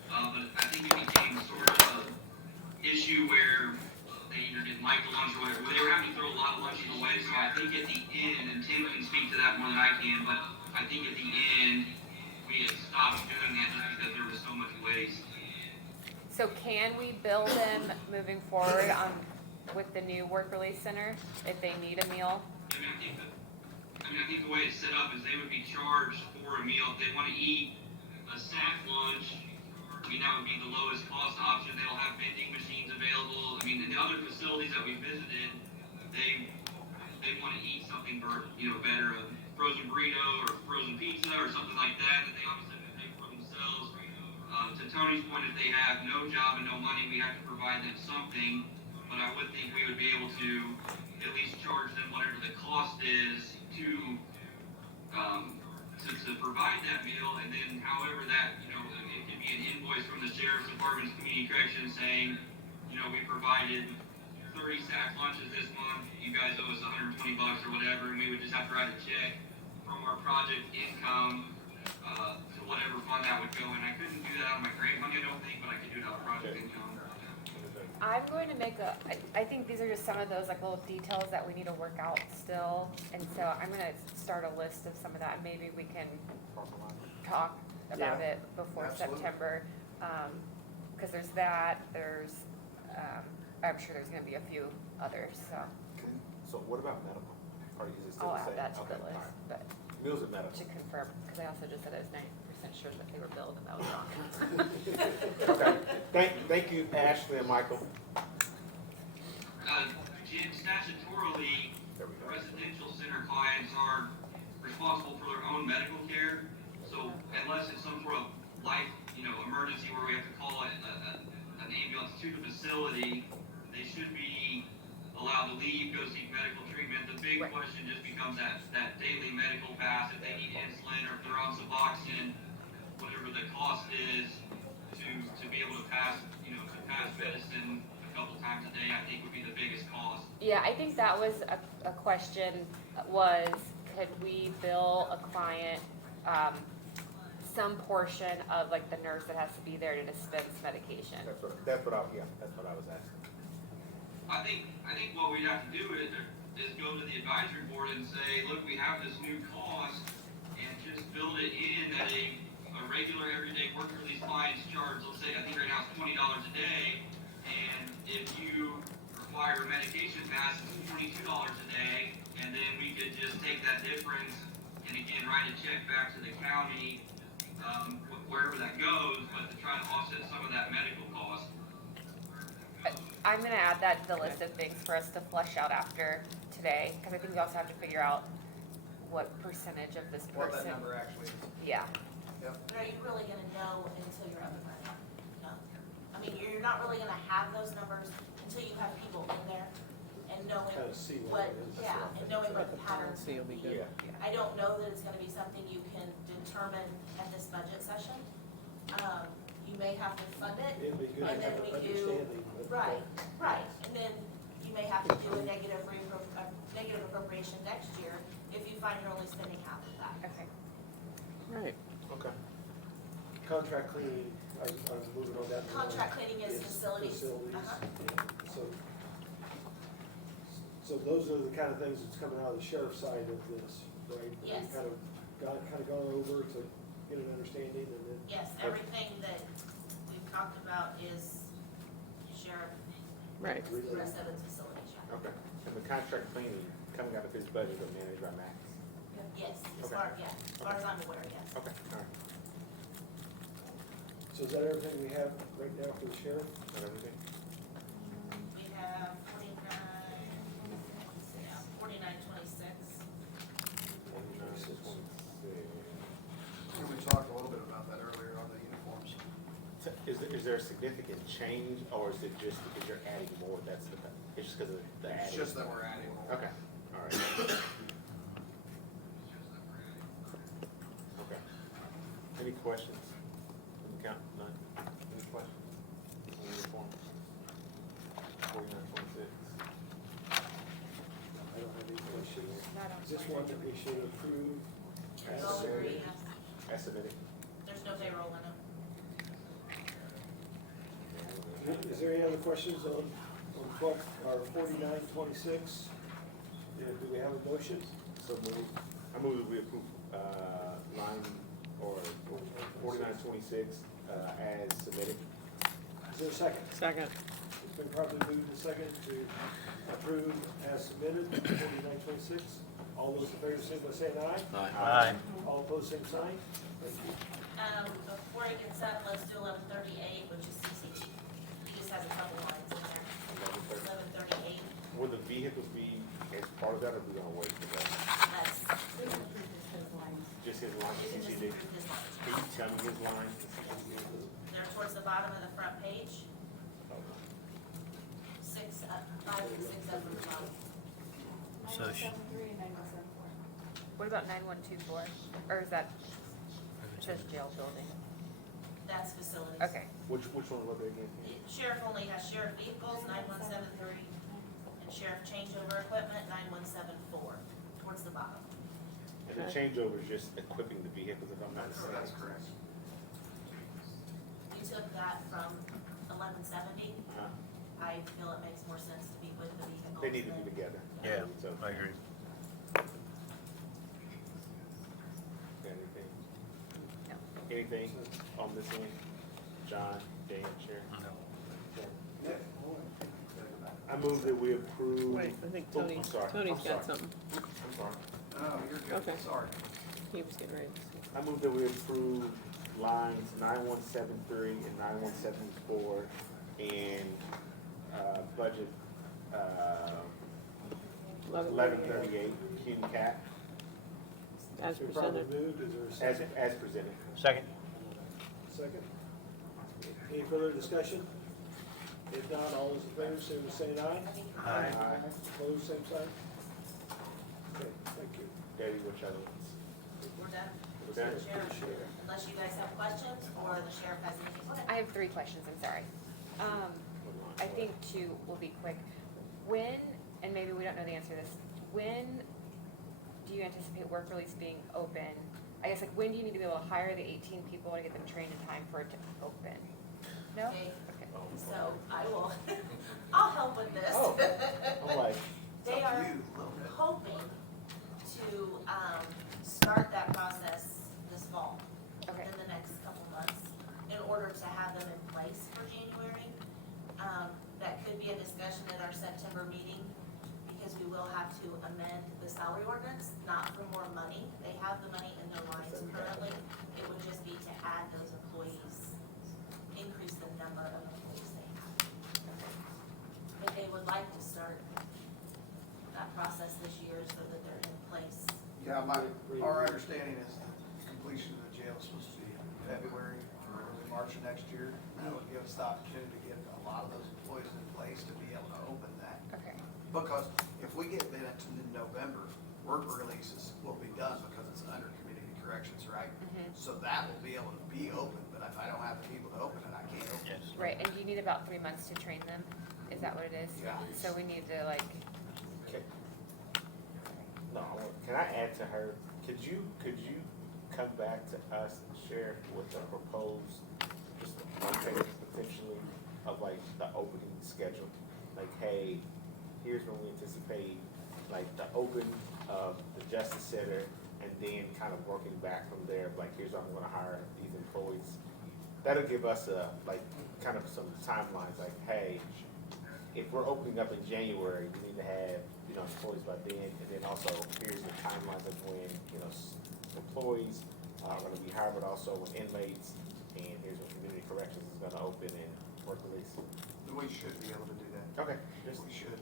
But I think it became sort of a issue where they either didn't like the lunch or whatever, they were having to throw a lot of lunches away, so I think at the end, and Tim can speak to that more than I can, but I think at the end, we had stopped doing that just because there was so much waste. So can we bill them moving forward with the new work release center if they need a meal? I think the way it's set up is they would be charged for a meal. If they want to eat a snack lunch, I mean, that would be the lowest cost option. They'll have vending machines available. I mean, in the other facilities that we visited, they want to eat something better, a frozen burrito or frozen pizza or something like that they obviously would pay for themselves. To Tony's point, if they have no job and no money, we have to provide them something. But I would think we would be able to at least charge them whatever the cost is to provide that meal, and then however that, it could be an invoice from the sheriff's department's community corrections saying, we provided 30 sack lunches this month, you guys owe us $120 or whatever, and we would just have to write a check from our project income to whatever fund that would go in. I couldn't do that out of my grant money, I don't think, but I could do it out of project income. I'm going to I think these are just some of those like little details that we need to work out still. And so I'm gonna start a list of some of that. Maybe we can talk about Yeah, it before absolutely. September. Cause there's that, I'm sure there's gonna be a few others, so So what about medical? Or is it still I'll the add same? that to Okay, the all list, right. but Meals and medical. to confirm, cause I also just said I was 90% sure that they were billed and that was wrong. Okay, thank you, Ashley and Michael. Jim, statutorily, There we go. residential center clients are responsible for their own medical care. So unless it's some sort of life, emergency where we have to call an ambulance to the facility, they should be allowed to leave, go seek medical treatment. The big Right. question just becomes that daily medical pass, if they need insulin or if they're on Suboxone, whatever the cost is to be able to pass, to pass medicine a couple times a day, I think would be the biggest cost. Yeah, I think that was a question was, could we bill a client, some portion of like the nurse that has to be there to dispense medication? That's what I was asking. I think what we'd have to do is go to the advisory board and say, look, we have this new cost, and just build it in that a regular everyday work release client's charge, let's say, I think right now it's $20 a day, and if you require a medication pass, it's $22 a day, and then we could just take that difference and again, write a check back to the county, wherever that goes, but to try to offset some of that medical cost. I'm gonna add that to the list of things for us to flesh out after today, because I think we also have to figure out what percentage of this What that person. number actually is. Yeah, But are you really gonna know until you're up and running? No. I mean, you're not really gonna have those numbers until you have people in there and knowing Kind of see what, what it is. yeah, and knowing what the patterns Policy will be good. I don't know that it's gonna be something you can determine at this budget session. You may have to fund it, It'd be good to and then have an we do, understanding. of- right, and then you may have to do a negative appropriation next year if you find you're only spending half of that. okay. Right. Okay. contract cleaning, I was moving on down. the line. Contract cleaning is facilities. Facilities, Uh-huh. yeah, so those are the kind of things that's coming out of the sheriff's side of this, right? Yes. Kind of gone over to get an understanding and then. Yes, everything that we've talked about is sheriff, Right. the rest of it's facilities. Okay. And the contract cleaning coming out of his budget or managed by Max? Yes, as Okay. far as I'm aware, yes. Okay, all right. So is that everything we have right now for the sheriff? Is that everything? We have 49.26. And we talked a little bit about that earlier on the uniforms. So is there a significant change, or is it just because you're adding more, it's just because of the adding? It's just that we're adding more. Okay, all right. Okay. Any questions? From the count, none? Any questions? On the uniform? 4926. I don't have any questions. Not on Is this one that we should approve? as All agree, submitted? yes. As submitted? There's no payroll in it. Is there any other questions on 4926? Do we have a motion? So move. I move that we approve, line or 4926, as submitted. Is there a second? Second. It's been properly moved and seconded to approve as submitted, 4926. All those in favor, say by saying aye. Aye. All opposed, same sign. Thank you. Before it gets up, let's do 1138, which is CCT. He just has a couple lines in there. 1138, Will the vehicles be as part of that, or are we gonna wait for that? that's, Just his line you to can just CCD? approve his lines. Can you tell me his line? They're towards the bottom of the front page, 6 up, 5 and 6 up from the bottom. So she, What about 9124? Or is that just jail building? That's facilities. Okay. Which one was it again? Sheriff only has sheriff vehicles, 9173, and sheriff changeover equipment, 9174, towards the bottom. And the changeover is just equipping the vehicles, if I'm not mistaken. That's correct. We took that from 1170. Uh-huh. I feel it makes more sense to be with the vehicles. They need to be than- together. yeah, So, I agree. anything? No. Anything on this end? John, Dan, Sharon? No. I move that we approve. Wait, I think Oh, Tony, I'm sorry. Tony's I'm got sorry. something. I'm sorry. Oh, you're good. Okay. Sorry. He was getting ready to say. I move that we approve lines 9173 and 9174 in, budget, 1138, Cume Cap, As It's been properly presented. moved, is there a as, second? as presented. Second? Second. Any further discussion? If not, all those in favor, say by saying aye. Aye. Opposed, same sign. Okay, thank you. Debbie, which other ones? We're done. We're done? Sheriff, unless you guys have questions, or the sheriff has anything. Okay. I have 3 questions, I'm sorry. I think 2 will be quick. When, and maybe we don't know the answer to this, when do you anticipate work release being open? I guess, like, when do you need to be able to hire the 18 people to get them trained in time for it to open? No? Okay. Okay. So I will, I'll help with this. Oh, I'm like, They It's up to are you a little bit. hoping to, start that process this fall. Okay. In the next couple months, in order to have them in place for January. That could be a discussion at our September meeting, because we will have to amend the salary ordinance, not for more money. They have the money in their lines currently. It would just be to add those employees, increase the number of employees they have. But they would like to start that process this year so that they're in place. Yeah, our understanding is the completion of the jail is supposed to be February or early March of next year. That would give us the opportunity to get a lot of those employees in place to be able to open that. Okay. Because if we get it into November, work releases will be done because it's under community corrections, right? Mhm. So that will be able to be open, but if I don't have the people to open it, I can't open it. Yes. Right, and you need about 3 months to train them? Is that what it is? Yeah. So we need to, like, okay. No, can I add to her? Could you come back to us and share with the proposed, just potentially of like the opening schedule? Like, hey, here's when we anticipate like the open of the Justice Center, and then kind of working back from there, like here's when I'm gonna hire these employees. That'll give us a, like, kind of some timelines, like, hey, if we're opening up in January, we need to have, you know, employees by then, and then also here's the timelines of when, you know, employees are gonna be hired, but also when inmates, and here's when community corrections is gonna open and work release. We should be able to do that. Okay, just, We should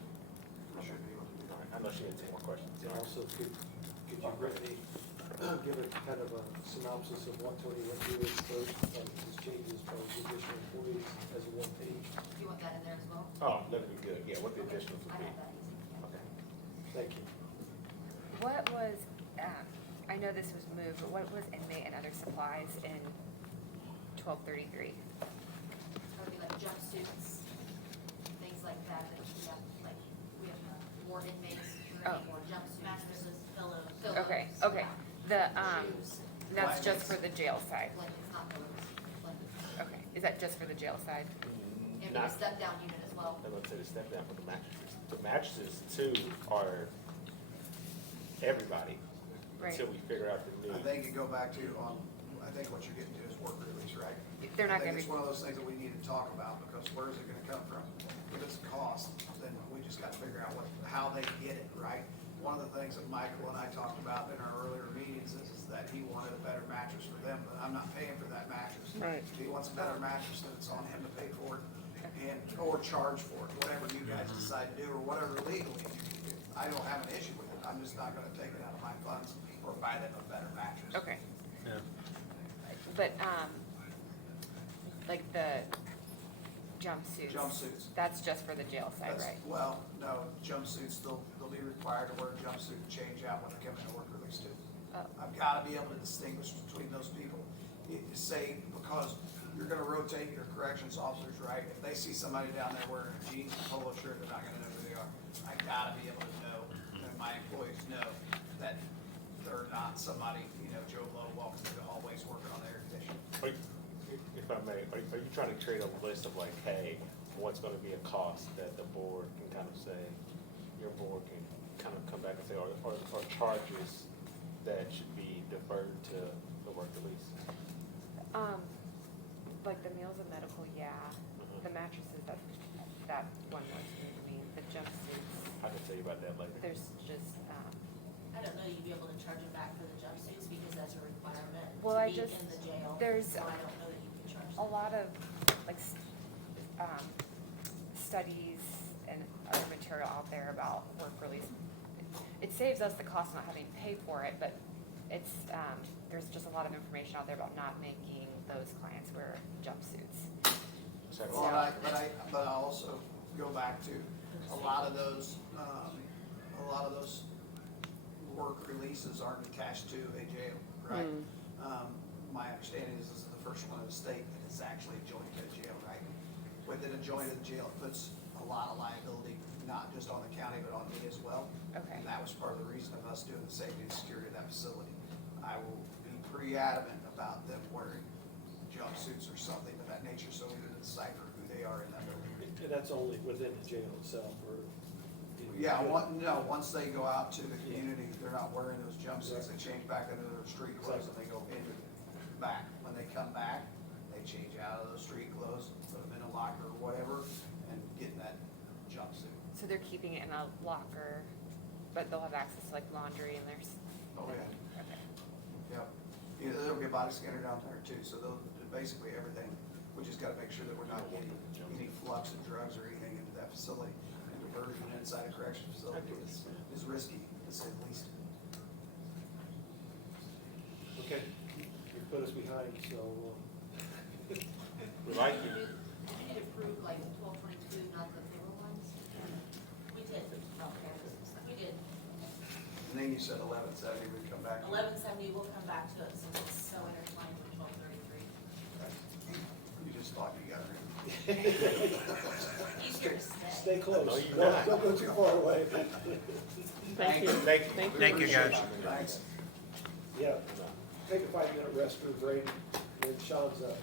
be able to do that. I know she had some more questions. And also, could you, Brittany, give a kind of a synopsis of what Tony went through his first, his changes for additional employees as a one page? You want that in there as well? Oh, that'd be good, yeah, what the Okay. additionals would I be. have that easy, yeah. Okay. Thank you. What was, I know this was moved, but what was inmate and other supplies in 1233? That would be like jumpsuits, things like that, that we have, like, we have more inmates, we're gonna need more jumpsuits. Mattresses, pillows. Okay, okay. The, Shoes. that's just for the jail side. Blankets, not pillows, blankets. Okay, is that just for the jail side? And we have a step-down unit as well. I'm gonna say the step down for the mattresses. The mattresses too are everybody, Right. until we figure out the new. I think you go back to, I think what you're getting to is work release, right? They're not I gonna think be, it's one of those things that we need to talk about, because where is it gonna come from? If it's a cost, then we just gotta figure out how they get it, right? One of the things that Michael and I talked about in our earlier meetings is that he wanted a better mattress for them, but I'm not paying for that mattress. Right. If he wants a better mattress, then it's on him to pay for it, or charge for it, whatever you guys decide to do, or whatever legally you can do. I don't have an issue with it, I'm just not gonna take it out of my funds or buy them a better mattress. okay. Yeah. But, like the jumpsuits? Jumpsuits. That's just for the jail side, That's- right? Well, no, jumpsuits, they'll be required to wear a jumpsuit and change out when they come into work release too. Oh. I've gotta be able to distinguish between those people. Say, because you're gonna rotate your corrections officers, right? If they see somebody down there wearing a jeans and polo shirt, they're not gonna know who they are. I gotta be able to know, and my employees know, that they're not somebody, you know, Joe Blow walking through the hallways working on the air conditioning. If I may, are you trying to create a list of like, hey, what's gonna be a cost that the board can kind of say, your board can kind of come back and say, or charges that should be deferred to the work release? Like the meals and medical, yeah. Mhm. The mattresses, that one was new to me. The jumpsuits, I can tell you about that later. there's just, I don't know you'd be able to charge them back for the jumpsuits because that's a requirement Well, to I be just- in the jail. there's So I don't know that you can charge a them. lot of, like, studies and other material out there about work release. It saves us the cost of not having to pay for it, but it's, there's just a lot of information out there about not making those clients wear jumpsuits. Well, but I also go back to a lot of those work releases aren't attached to a jail, right? My understanding is this is the first one in the state that is actually joined to a jail, right? Within a joint of the jail, it puts a lot of liability, not just on the county, but on me as well. Okay. And that was part of the reason of us doing the safety and security of that facility. I will be pretty adamant about them wearing jumpsuits or something of that nature, so we can decipher who they are in that building. And that's only within the jail itself, or? Yeah, once they go out to the community, they're not wearing those jumpsuits, they change back into their street clothes and they go into, back. When they come back, they change out of those street clothes, put them in a locker or whatever, and get in that jumpsuit. So they're keeping it in a locker, but they'll have access to like laundry and there's. Oh, yeah. Okay. Yep. Yeah, there'll be a body scanner down there too, so they'll, basically everything, we just gotta make sure that we're not getting any flux of drugs or anything into that facility. And diversion inside a correction facility is risky, to say the least. Okay, you put us behind, so, We like you. Did you approve like 1222, not the payroll ones? We did, Okay. we did. And then you said 1170 would come back. 1170, we'll come back to it since it's so intertwined with 1233. You just thought you got it. Easier to say. stay close. No, you're not. Don't go too far away. Thank you. Thank you. Thank you. Thank you, guys. Thanks. Yeah. take a 5-minute restroom break, and then Sean's up.